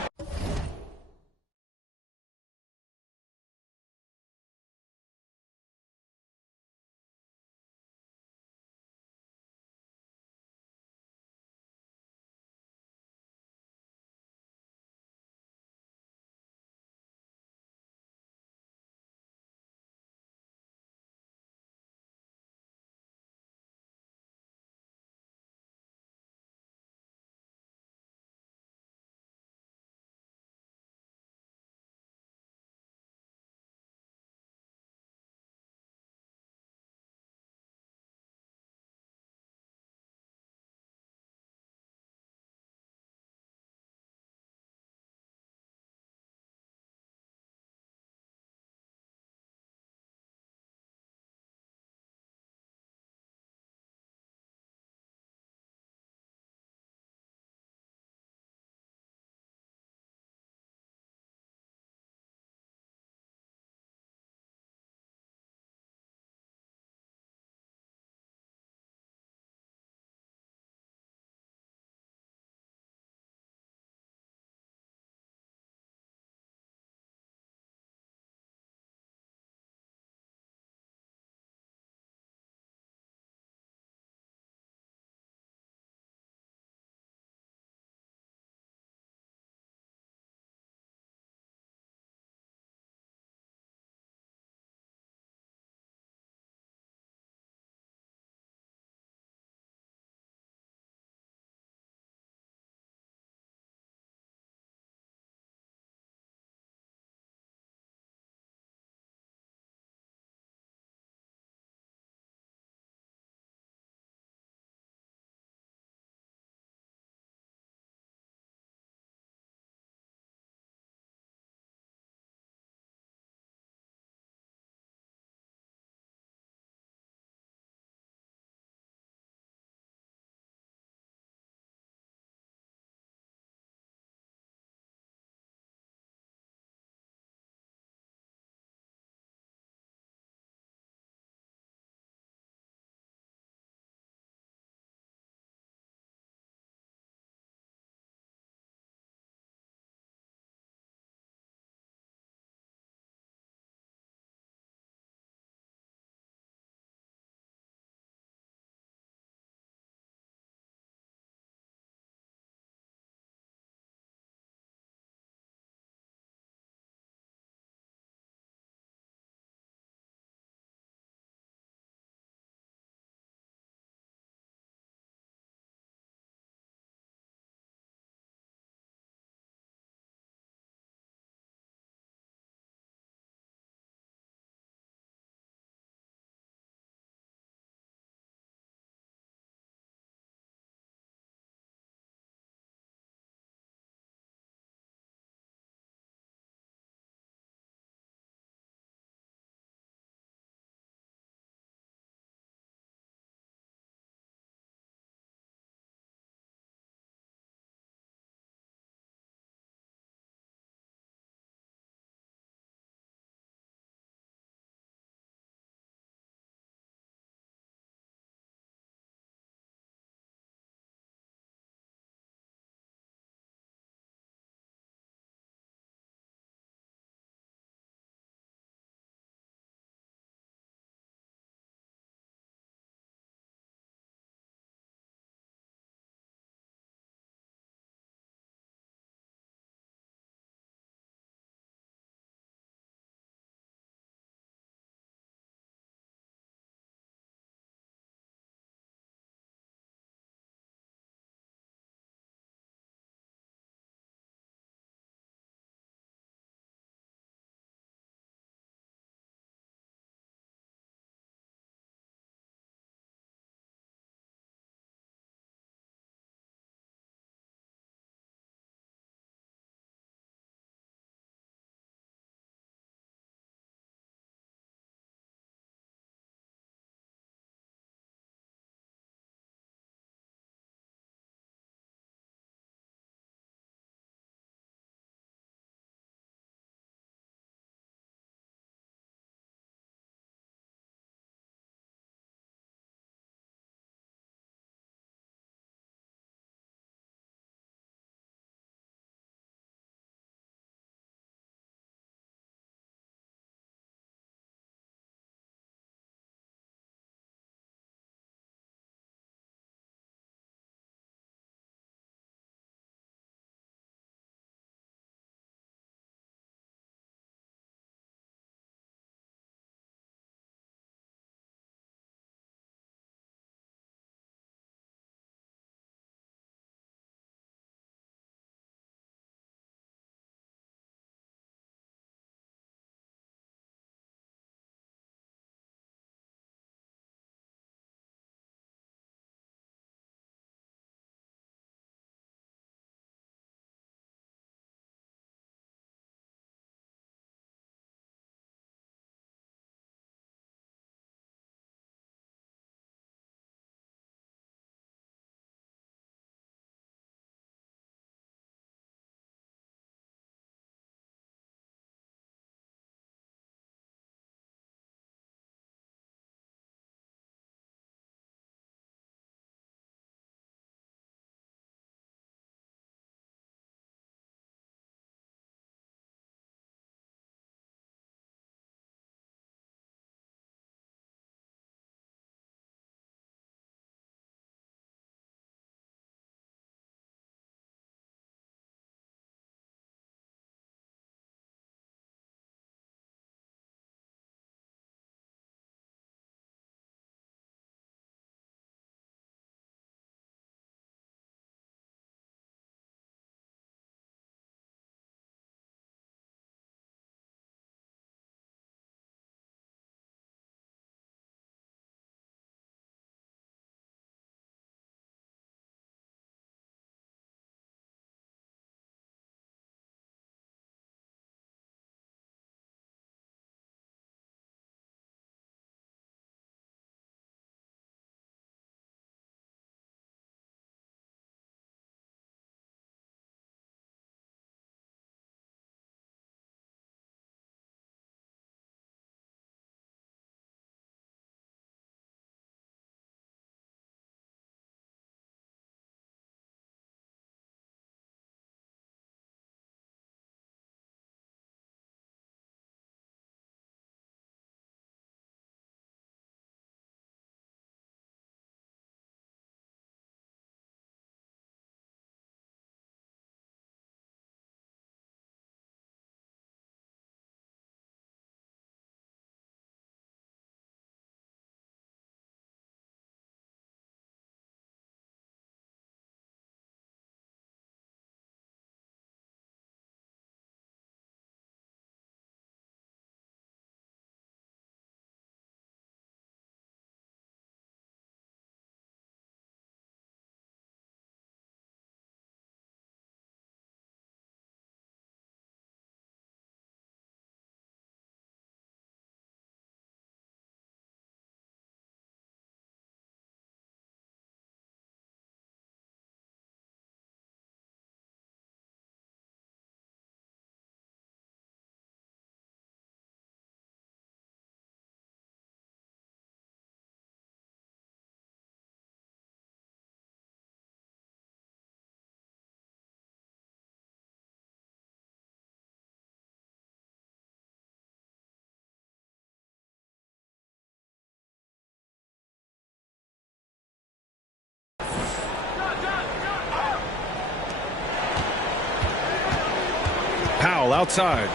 Powell outside.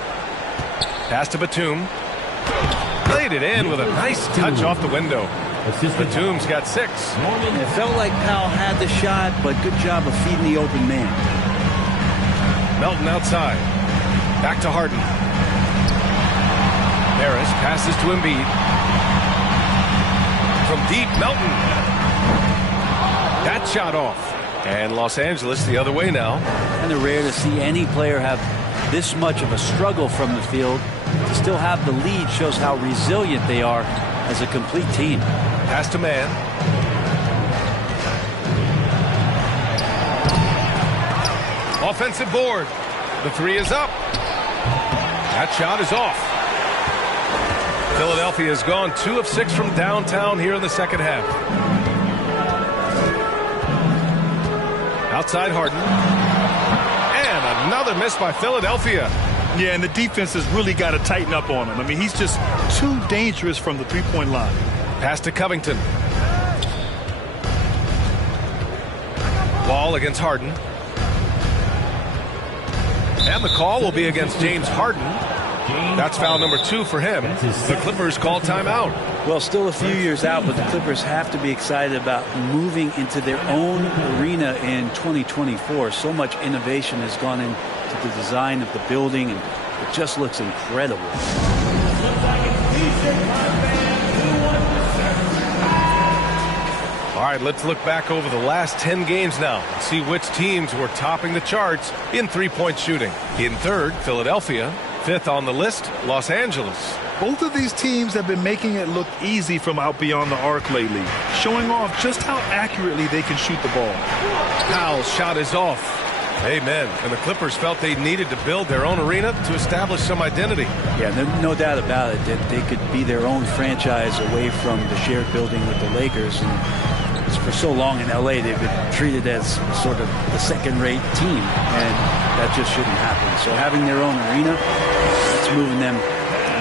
Pass to Batum. Laid it in with a nice touch off the window. Batum's got 6. It felt like Powell had the shot, but good job of feeding the open man. Melton outside. Back to Harden. Harris passes to Embiid. From deep, Melton. That shot off. And Los Angeles the other way now. And it's rare to see any player have this much of a struggle from the field. To still have the lead shows how resilient they are as a complete team. Pass to Man. Offensive board. The 3 is up. That shot is off. Philadelphia has gone 2 of 6 from downtown here in the second half. Outside Harden. And another miss by Philadelphia. Yeah, and the defense has really got to tighten up on him. I mean, he's just too dangerous from the three-point line. Pass to Covington. Ball against Harden. And the call will be against James Harden. That's foul number 2 for him. The Clippers call timeout. Well, still a few years out, but the Clippers have to be excited about moving into their own arena in 2024. So much innovation has gone into the design of the building, and it just looks incredible. All right, let's look back over the last 10 games now and see which teams were topping the charts in three-point shooting. In third, Philadelphia. 5th on the list, Los Angeles. Both of these teams have been making it look easy from out beyond the arc lately, showing off just how accurately they can shoot the ball. Powell's shot is off. Amen. And the Clippers felt they needed to build their own arena to establish some identity. Yeah, no doubt about it that they could be their own franchise away from the shared building with the Lakers. And for so long in LA, they've been treated as sort of the second-rate team, and that just shouldn't happen. So having their own arena, it's moving them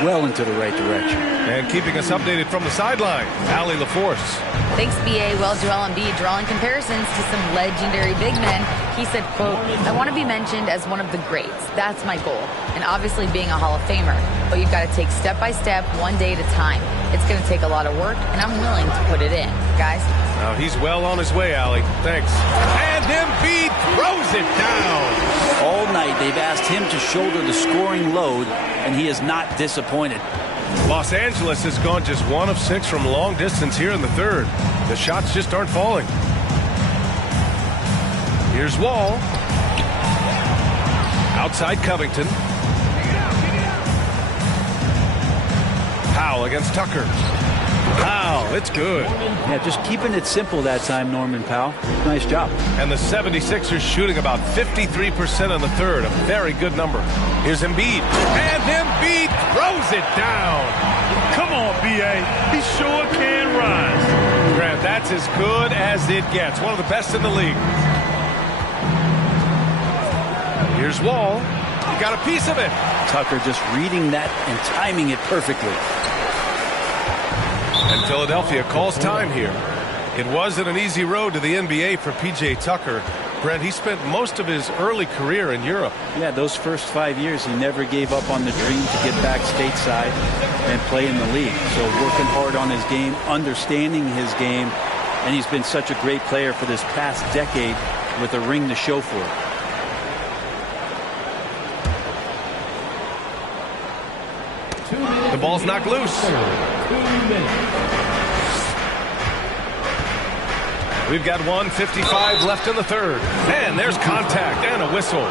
well into the right direction. And keeping us updated from the sideline, Allie LaForce. Thanks, B.A. Well, Joel Embiid drawing comparisons to some legendary big men. He said, quote, "I want to be mentioned as one of the greats. That's my goal. And obviously being a Hall of Famer. But you've got to take step by step, one day at a time. It's going to take a lot of work, and I'm willing to put it in. Guys." Now he's well on his way, Allie. Thanks. And Embiid throws it down. All night they've asked him to shoulder the scoring load, and he is not disappointed. Los Angeles has gone just 1 of 6 from long distance here in the third. The shots just aren't falling. Here's Wall. Outside Covington. Powell against Tucker. Powell, it's good. Yeah, just keeping it simple that time, Norman Powell. Nice job. And the 76ers shooting about 53% in the third. A very good number. Here's Embiid. And Embiid throws it down. Come on, B.A. He sure can rise. Grant, that's as good as it gets. One of the best in the league. Here's Wall. He got a piece of it. Tucker just reading that and timing it perfectly. And Philadelphia calls time here. It wasn't an easy road to the NBA for P.J. Tucker. Brent, he spent most of his early career in Europe. Yeah, those first 5 years, he never gave up on the dream to get back stateside and play in the league. So working hard on his game, understanding his game, and he's been such a great player for this past decade with a ring to show for it. The ball's knocked loose. 2 minutes. We've got 1:55 left in the third. And there's contact and a whistle.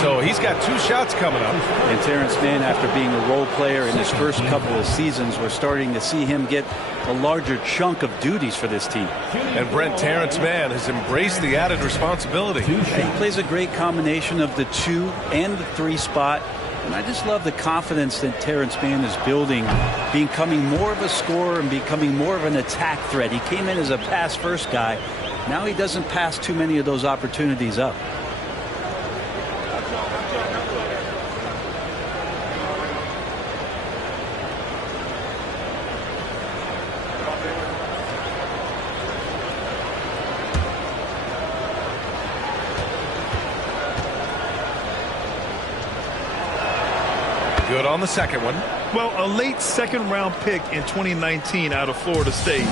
So he's got 2 shots coming up. And Terrence Mann, after being a role player in his first couple of seasons, we're starting to see him get a larger chunk of duties for this team. And Brent, Terrence Mann has embraced the added responsibility. He plays a great combination of the 2 and the 3 spot. And I just love the confidence that Terrence Mann is building, becoming more of a scorer and becoming more of an attack threat. He came in as a pass-first guy. Now he doesn't pass too many of those opportunities up. Good on the second one. Well, a late second-round pick in 2019 out of Florida State.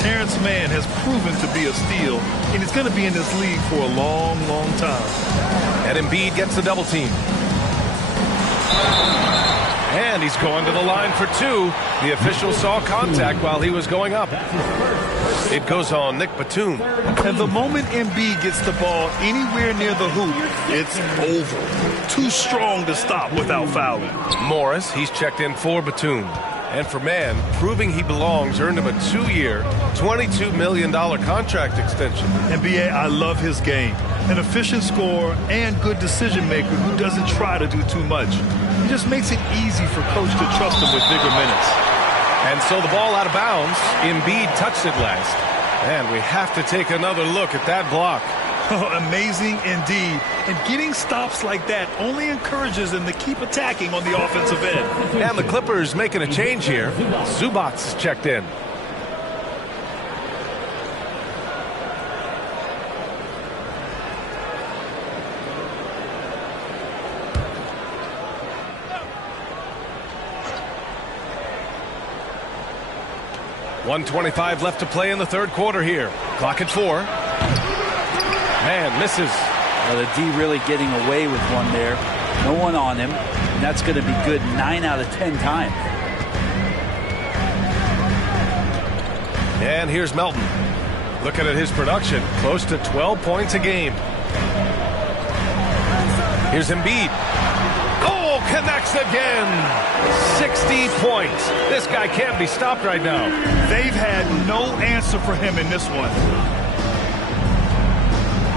Terrence Mann has proven to be a steal, and he's going to be in this league for a long, long time. And Embiid gets the double team. And he's going to the line for two. The official saw contact while he was going up. It goes on Nick Batum. And the moment Embiid gets the ball anywhere near the hoop, it's over. Too strong to stop without fouling. Morris, he's checked in for Batum. And for Mann, proving he belongs, earned him a 2-year, $22 million contract extension. NBA, I love his game. An efficient scorer and good decision maker who doesn't try to do too much. He just makes it easy for coach to trust him with bigger minutes. And so the ball out of bounds. Embiid touched it last. And we have to take another look at that block. Amazing indeed. And getting stops like that only encourages them to keep attacking on the offensive end. And the Clippers making a change here. Zubats checked in. .125 left to play in the third quarter here. Clock at 4. Man misses. Well, the D really getting away with one there. No one on him. And that's going to be good 9 out of 10 times. And here's Melton. Looking at his production, close to 12 points a game. Here's Embiid. Oh, connects again. 60 points. This guy can't be stopped right now. They've had no answer for him in this one.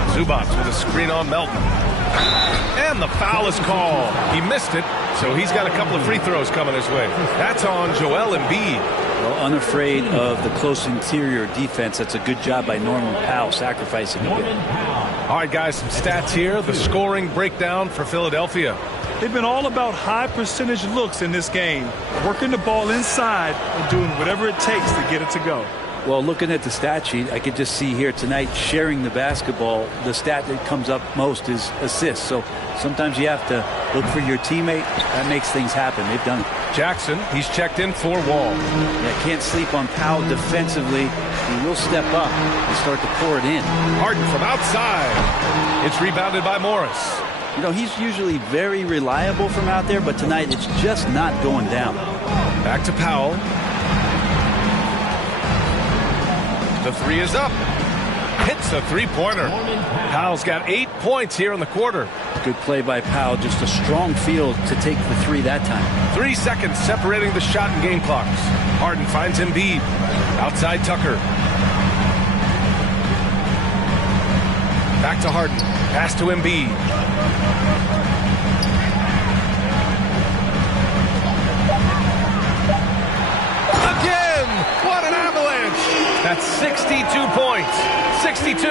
Zubats with a screen on Melton. And the foul is called. He missed it, so he's got a couple of free throws coming his way. That's on Joel Embiid. Well, unafraid of the close interior defense. That's a good job by Norman Powell, sacrificing a bit. All right, guys, some stats here. The scoring breakdown for Philadelphia. They've been all about high percentage looks in this game, working the ball inside and doing whatever it takes to get it to go. Well, looking at the stat sheet, I could just see here tonight sharing the basketball. The stat that comes up most is assists. So sometimes you have to look for your teammate. That makes things happen. They've done it. Jackson, he's checked in for Wall. Yeah, can't sleep on Powell defensively. He will step up and start to pour it in. Harden from outside. It's rebounded by Morris. You know, he's usually very reliable from out there, but tonight it's just not going down. Back to Powell. The three is up. Hits a three-pointer. Powell's got 8 points here in the quarter. Good play by Powell. Just a strong field to take the three that time. 3 seconds separating the shot and game clocks. Harden finds Embiid. Outside Tucker. Back to Harden. Pass to Embiid. Again! What an avalanche! That's 62 points. 62.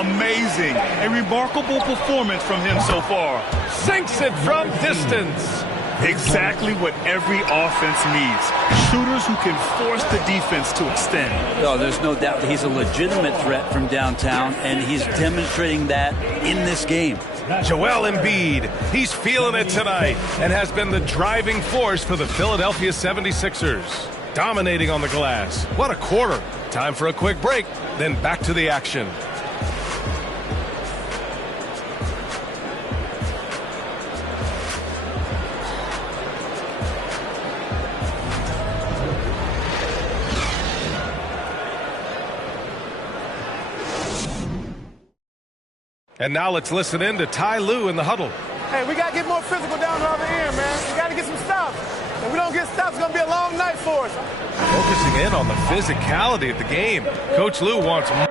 Amazing. A remarkable performance from him so far. Sinks it from distance. Exactly what every offense needs. Shooters who can force the defense to extend. Oh, there's no doubt he's a legitimate threat from downtown, and he's demonstrating that in this game. Joel Embiid, he's feeling it tonight and has been the driving force for the Philadelphia 76ers. Dominating on the glass. What a quarter. Time for a quick break, then back to the action. And now let's listen in to Ty Lue in the huddle. Hey, we got to get more physical down the other end, man. We got to get some stops. If we don't get stops, it's going to be a long night for us. Focusing in on the physicality of the game. Coach Lue wants more.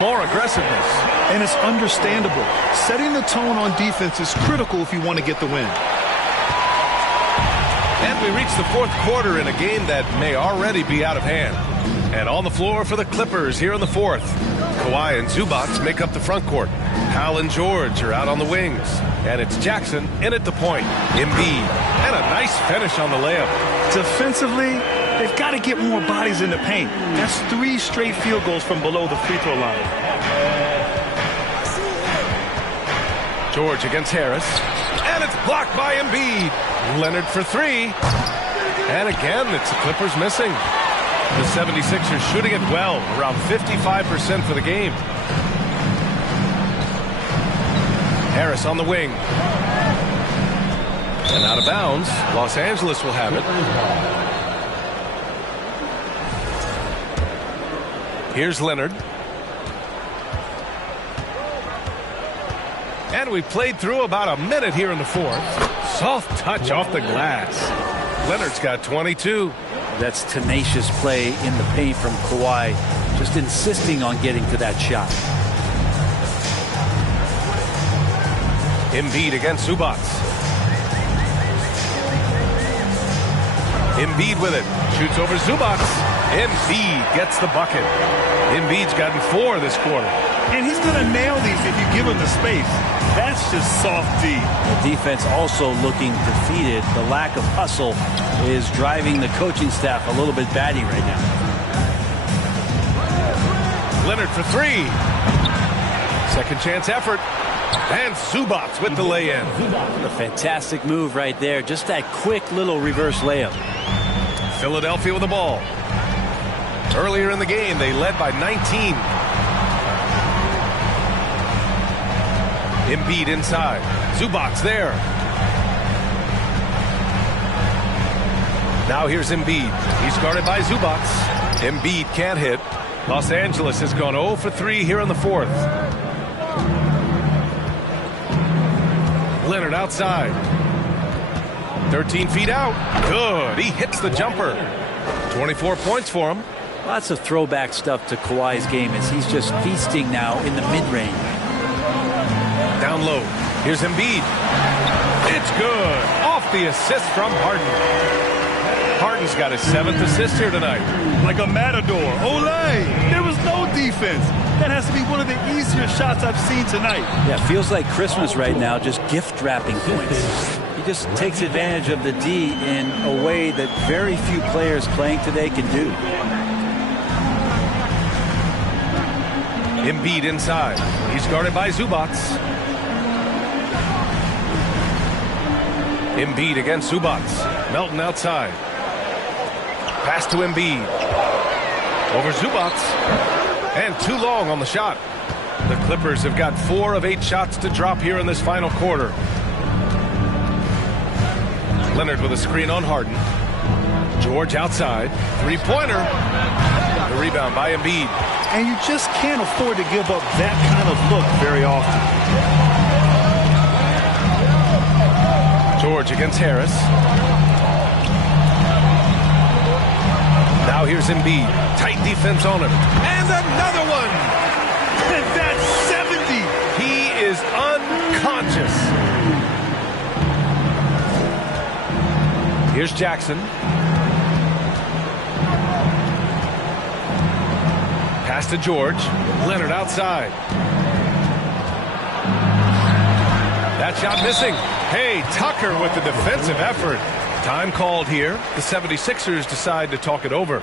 More aggressiveness. And it's understandable. Setting the tone on defense is critical if you want to get the win. And we reach the fourth quarter in a game that may already be out of hand. And on the floor for the Clippers here in the fourth. Kawhi and Zubac make up the front court. Hal and George are out on the wings. And it's Jackson in at the point. Embiid. And a nice finish on the layup. Defensively, they've got to get more bodies in the paint. That's 3 straight field goals from below the free throw line. George against Harris. And it's blocked by Embiid. Leonard for 3. And again, it's the Clippers missing. The 76ers shooting it well, around 55% for the game. Harris on the wing. And out of bounds. Los Angeles will have it. Here's Leonard. And we played through about a minute here in the fourth. Soft touch off the glass. Leonard's got 22. That's tenacious play in the paint from Kawhi, just insisting on getting to that shot. Embiid against Zubac. Embiid with it. Shoots over Zubac. Embiid gets the bucket. Embiid's gotten 4 this quarter. And he's going to nail these if you give him the space. That's just soft D. The defense also looking defeated. The lack of hustle is driving the coaching staff a little bit batty right now. Leonard for 3. Second chance effort. And Zubac with the lay-in. A fantastic move right there. Just that quick little reverse layup. Philadelphia with the ball. Earlier in the game, they led by 19. Embiid inside. Zubac there. Now here's Embiid. He's guarded by Zubac. Embiid can't hit. Los Angeles has gone 0 for 3 here in the fourth. Leonard outside. 13 feet out. Good. He hits the jumper. 24 points for him. Lots of throwback stuff to Kawhi's game as he's just feasting now in the mid-range. Down low. Here's Embiid. It's good. Off the assist from Harden. Harden's got his 7th assist here tonight. Like a matador. Olay! There was no defense. That has to be one of the easier shots I've seen tonight. Yeah, feels like Christmas right now, just gift wrapping points. He just takes advantage of the D in a way that very few players playing today can do. Embiid inside. He's guarded by Zubac. Embiid against Zubac. Melton outside. Pass to Embiid. Over Zubac. And too long on the shot. The Clippers have got 4 of 8 shots to drop here in this final quarter. Leonard with a screen on Harden. George outside. 3-pointer. The rebound by Embiid. And you just can't afford to give up that kind of look very often. George against Harris. Now here's Embiid. Tight defense on him. And another one. And that's 70. He is unconscious. Here's Jackson. Pass to George. Leonard outside. That shot missing. Hey, Tucker with the defensive effort. Time called here. The 76ers decide to talk it over.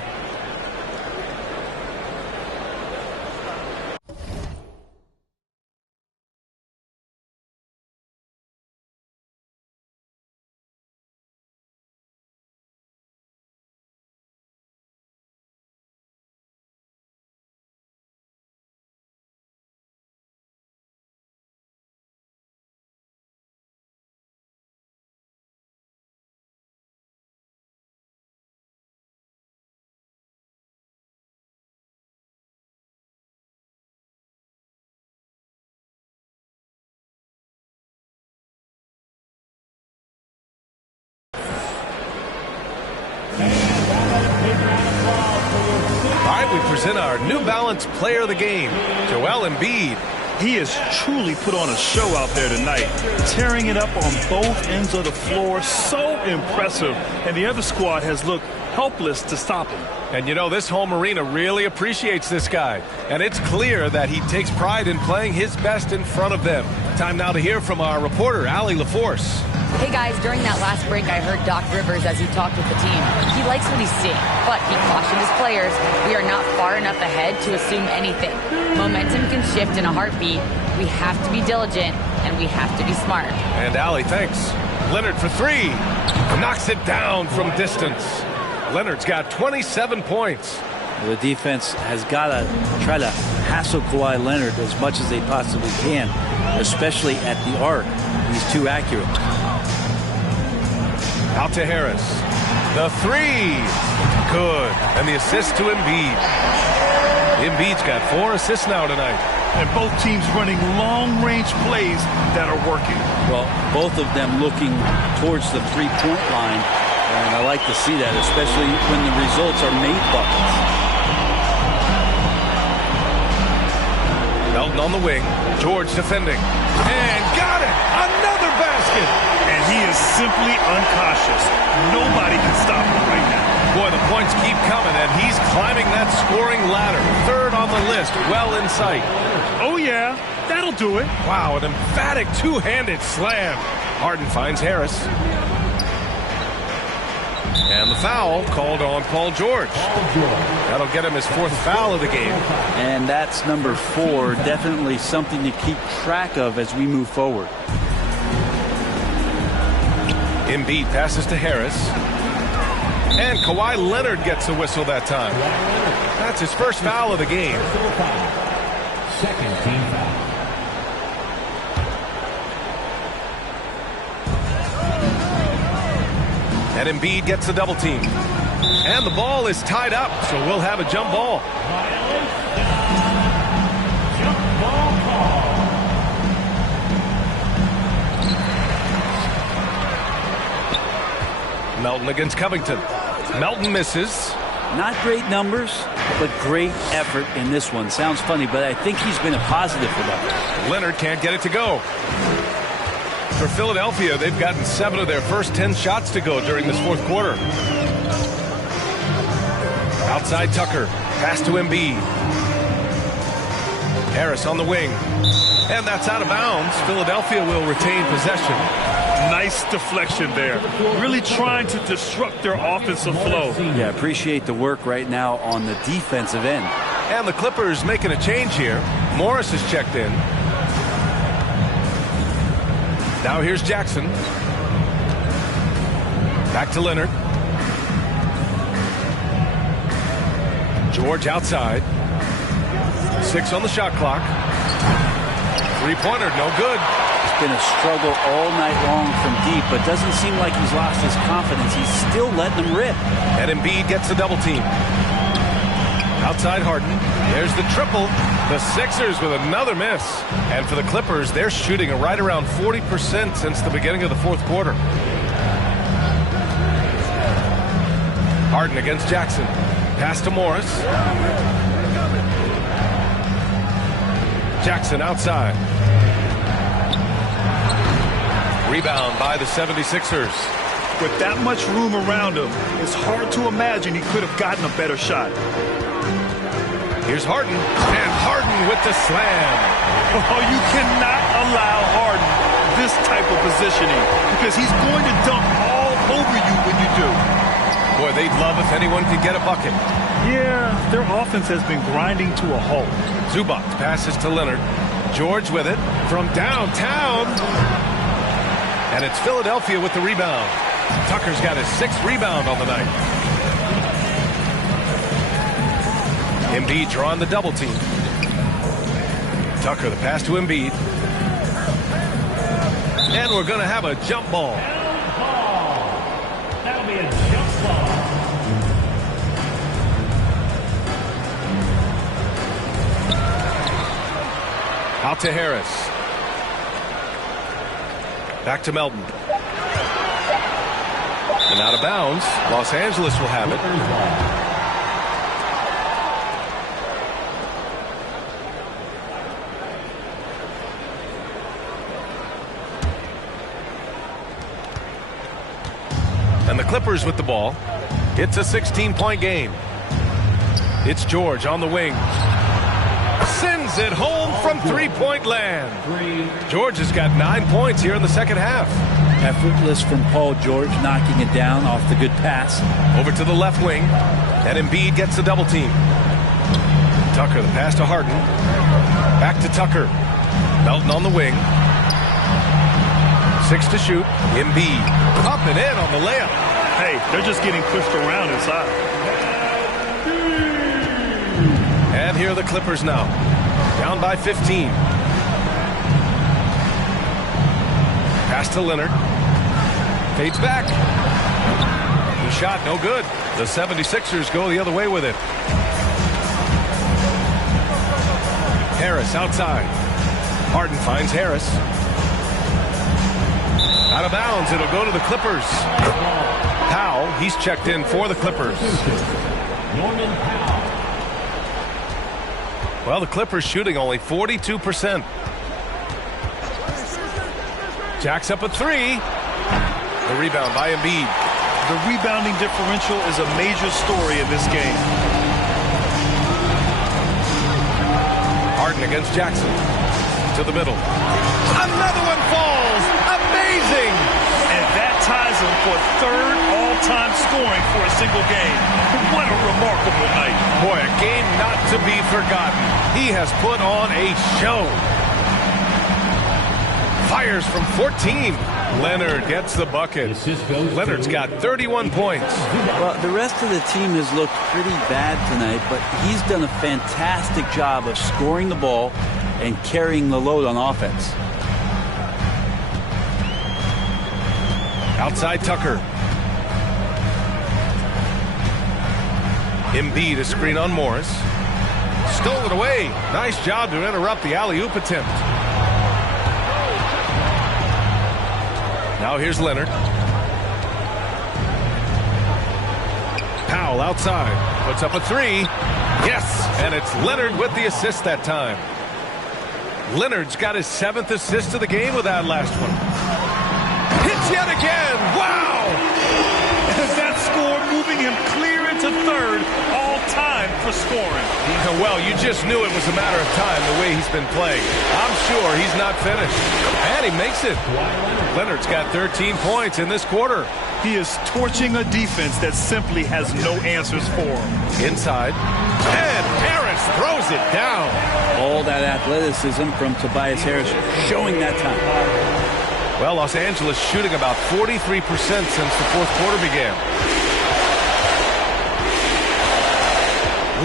tonight we present our New Balance Player of the Game, Joel Embiid. He has truly put on a show out there tonight, tearing it up on both ends of the floor. So impressive. And the other squad has looked helpless to stop him. And you know, this home arena really appreciates this guy. And it's clear that he takes pride in playing his best in front of them. Time now to hear from our reporter, Allie LaForce. Hey guys, during that last break, I heard Doc Rivers as he talked with the team. He likes what he's seeing, but he cautioned his players, we are not far enough ahead to assume anything. Momentum can shift in a heartbeat. We have to be diligent, and we have to be smart. And Allie, thanks. Leonard for three. Knocks it down from distance. Leonard's got 27 points. The defense has got to try to hassle Kawhi Leonard as much as they possibly can, especially at the arc. He's too accurate. Out to Harris. The three. Good. And the assist to Embiid. Embiid's got 4 assists now tonight. And both teams running long-range plays that are working. Well, both of them looking towards the three-point line. And I like to see that, especially when the results are made buckets. Melton on the wing. George defending. And got it! Another basket! And he is simply uncautious. Nobody can stop him right now. Boy, the points keep coming, and he's climbing that scoring ladder. Third on the list, well in sight. Oh, yeah. That'll do it. Wow, an emphatic two-handed slam. Harden finds Harris. And the foul called on Paul George. That'll get him his 4th foul of the game. And that's number 4. Definitely something to keep track of as we move forward. Embiid passes to Harris. And Kawhi Leonard gets a whistle that time. That's his first foul of the game. Second team foul. And Embiid gets a double team. And the ball is tied up, so we'll have a jump ball. Jump ball call. Melton against Covington. Melton misses. Not great numbers, but great effort in this one. Sounds funny, but I think he's been a positive for that. Leonard can't get it to go. For Philadelphia, they've gotten 7 of their first 10 shots to go during this 4th quarter. Outside Tucker. Pass to Embiid. Harris on the wing. And that's out of bounds. Philadelphia will retain possession. Nice deflection there. Really trying to disrupt their offensive flow. Yeah, appreciate the work right now on the defensive end. And the Clippers making a change here. Morris has checked in. Now here's Jackson. Back to Leonard. George outside. 6 on the shot clock. Three-pointer, no good. It's been a struggle all night long from deep, but doesn't seem like he's lost his confidence. He's still letting them rip. And Embiid gets the double team. Outside Harden. There's the triple. The Sixers with another miss. And for the Clippers, they're shooting right around 40% since the beginning of the 4th quarter. Harden against Jackson. Pass to Morris. Jackson outside. Rebound by the 76ers. With that much room around him, it's hard to imagine he could have gotten a better shot. Here's Harden, and Harden with the slam. Oh, you cannot allow Harden this type of positioning because he's going to dump all over you when you do. Boy, they'd love if anyone could get a bucket. Yeah, their offense has been grinding to a halt. Zubac passes to Leonard. George with it from downtown. And it's Philadelphia with the rebound. Tucker's got his 6th rebound on the night. Embiid drawing the double team. Tucker, the pass to Embiid. And we're going to have a jump ball. That'll be a jump ball. Out to Harris. Back to Melton. And out of bounds. Los Angeles will have it. Clippers with the ball. It's a 16-point game. It's George on the wing. Sends it home from three-point land. George has got 9 points here in the second half. Effortless from Paul George, knocking it down off the good pass. Over to the left wing, and Embiid gets the double team. Tucker, the pass to Harden. Back to Tucker. Melton on the wing. 6 to shoot. Embiid up and in on the layup. Hey, they're just getting pushed around inside. And here are the Clippers now. Down by 15. Pass to Leonard. Fades back. The shot no good. The 76ers go the other way with it. Harris outside. Harden finds Harris. Out of bounds. It'll go to the Clippers. Powell, he's checked in for the Clippers. Norman Powell. Well, the Clippers shooting only 42%. Jacks up a three. The rebound by Embiid. The rebounding differential is a major story in this game. Harden against Jackson. To the middle. Another one falls. Amazing. And that ties him for third all-time scoring for a single game. What a remarkable night. Boy, a game not to be forgotten. He has put on a show. Fires from 14. Leonard gets the bucket. Leonard's got 31 points. Well, the rest of the team has looked pretty bad tonight, but he's done a fantastic job of scoring the ball and carrying the load on offense. Outside Tucker. Embiid, a screen on Morris. Stole it away. Nice job to interrupt the alley-oop attempt. Now here's Leonard. Powell outside. Puts up a three. Yes, and it's Leonard with the assist that time. Leonard's got his 7th assist of the game with that last one. Hits yet again. Wow! Is that score moving him clear into third all-time for scoring? Well, you just knew it was a matter of time the way he's been playing. I'm sure he's not finished. And he makes it. Leonard's got 13 points in this quarter. He is torching a defense that simply has no answers for him. Inside. And Harris throws it down. All that athleticism from Tobias Harris showing that time. Well, Los Angeles shooting about 43% since the fourth quarter began.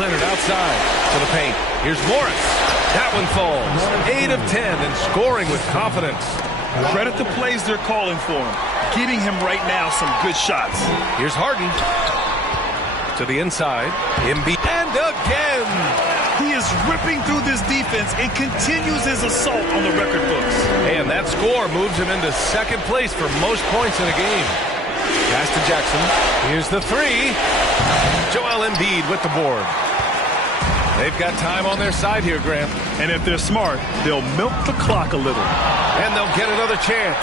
Leonard outside to the paint. Here's Morris. That one falls. 8 of 10 and scoring with confidence. Credit the plays they're calling for him. Getting him right now some good shots. Here's Harden. To the inside. Embiid. And again. He is ripping through this defense and continues his assault on the record books. And that score moves him into second place for most points in a game. Pass to Jackson. Here's the three. Joel Embiid with the board. They've got time on their side here, Grant. And if they're smart, they'll milk the clock a little. And they'll get another chance.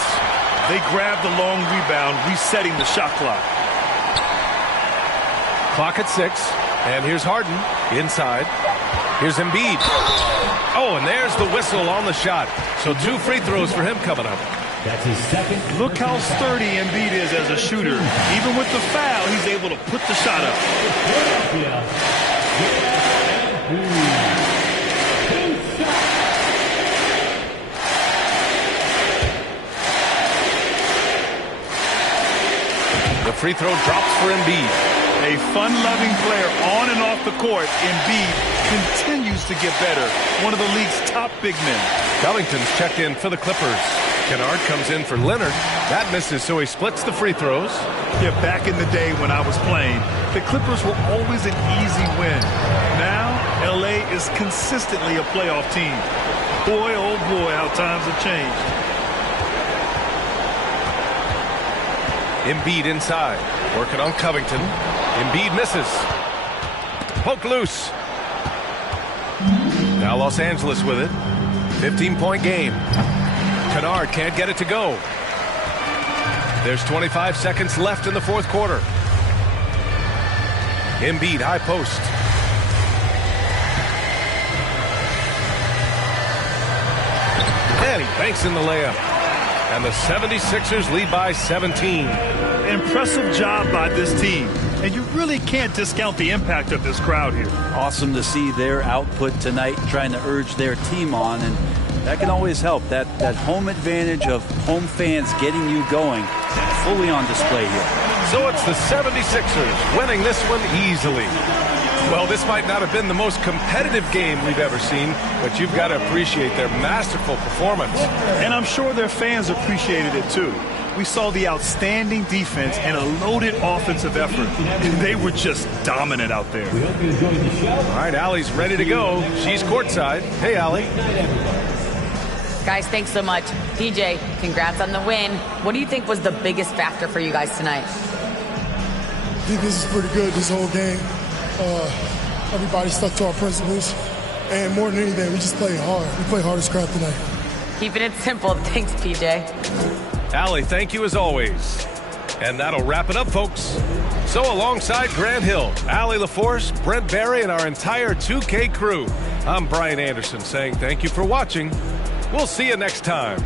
They grab the long rebound, resetting the shot clock. Clock at 6. And here's Harden inside. Here's Embiid. Oh, and there's the whistle on the shot. So 2 free throws for him coming up. That's his second. Look how sturdy Embiid is as a shooter. Even with the foul, he's able to put the shot up. The free throw drops for Embiid. A fun-loving player on and off the court, Embiid continues to get better. One of the league's top big men. Covington's checked in for the Clippers. Kennard comes in for Leonard. That misses, so he splits the free throws. Yeah, back in the day when I was playing, the Clippers were always an easy win. Now, L.A. is consistently a playoff team. Boy, oh boy, how times have changed. Embiid inside. Working on Covington. Embiid misses. Poke loose. Now Los Angeles with it. 15-point game. Kennard can't get it to go. There's 25 seconds left in the fourth quarter. Embiid, high post. And he banks in the layup. And the 76ers lead by 17. Impressive job by this team. And you really can't discount the impact of this crowd here. Awesome to see their output tonight, trying to urge their team on, and that can always help. That home advantage of home fans getting you going, fully on display here. So it's the 76ers winning this one easily. Well, this might not have been the most competitive game we've ever seen, but you've got to appreciate their masterful performance. And I'm sure their fans appreciated it too. We saw the outstanding defense and a loaded offensive effort. They were just dominant out there. We hope you enjoyed the show. All right, Allie's ready to go. She's courtside. Hey, Allie. Good night, everybody. Guys, thanks so much. DJ, congrats on the win. What do you think was the biggest factor for you guys tonight? I think this is pretty good, this whole game. Everybody stuck to our principles. And more than anything, we just played hard. We played hard as crap tonight. Keeping it simple. Thanks, PJ. Allie, thank you as always. And that'll wrap it up, folks. So alongside Grant Hill, Allie LaForce, Brent Barry, and our entire 2K crew, I'm Brian Anderson saying thank you for watching. We'll see you next time.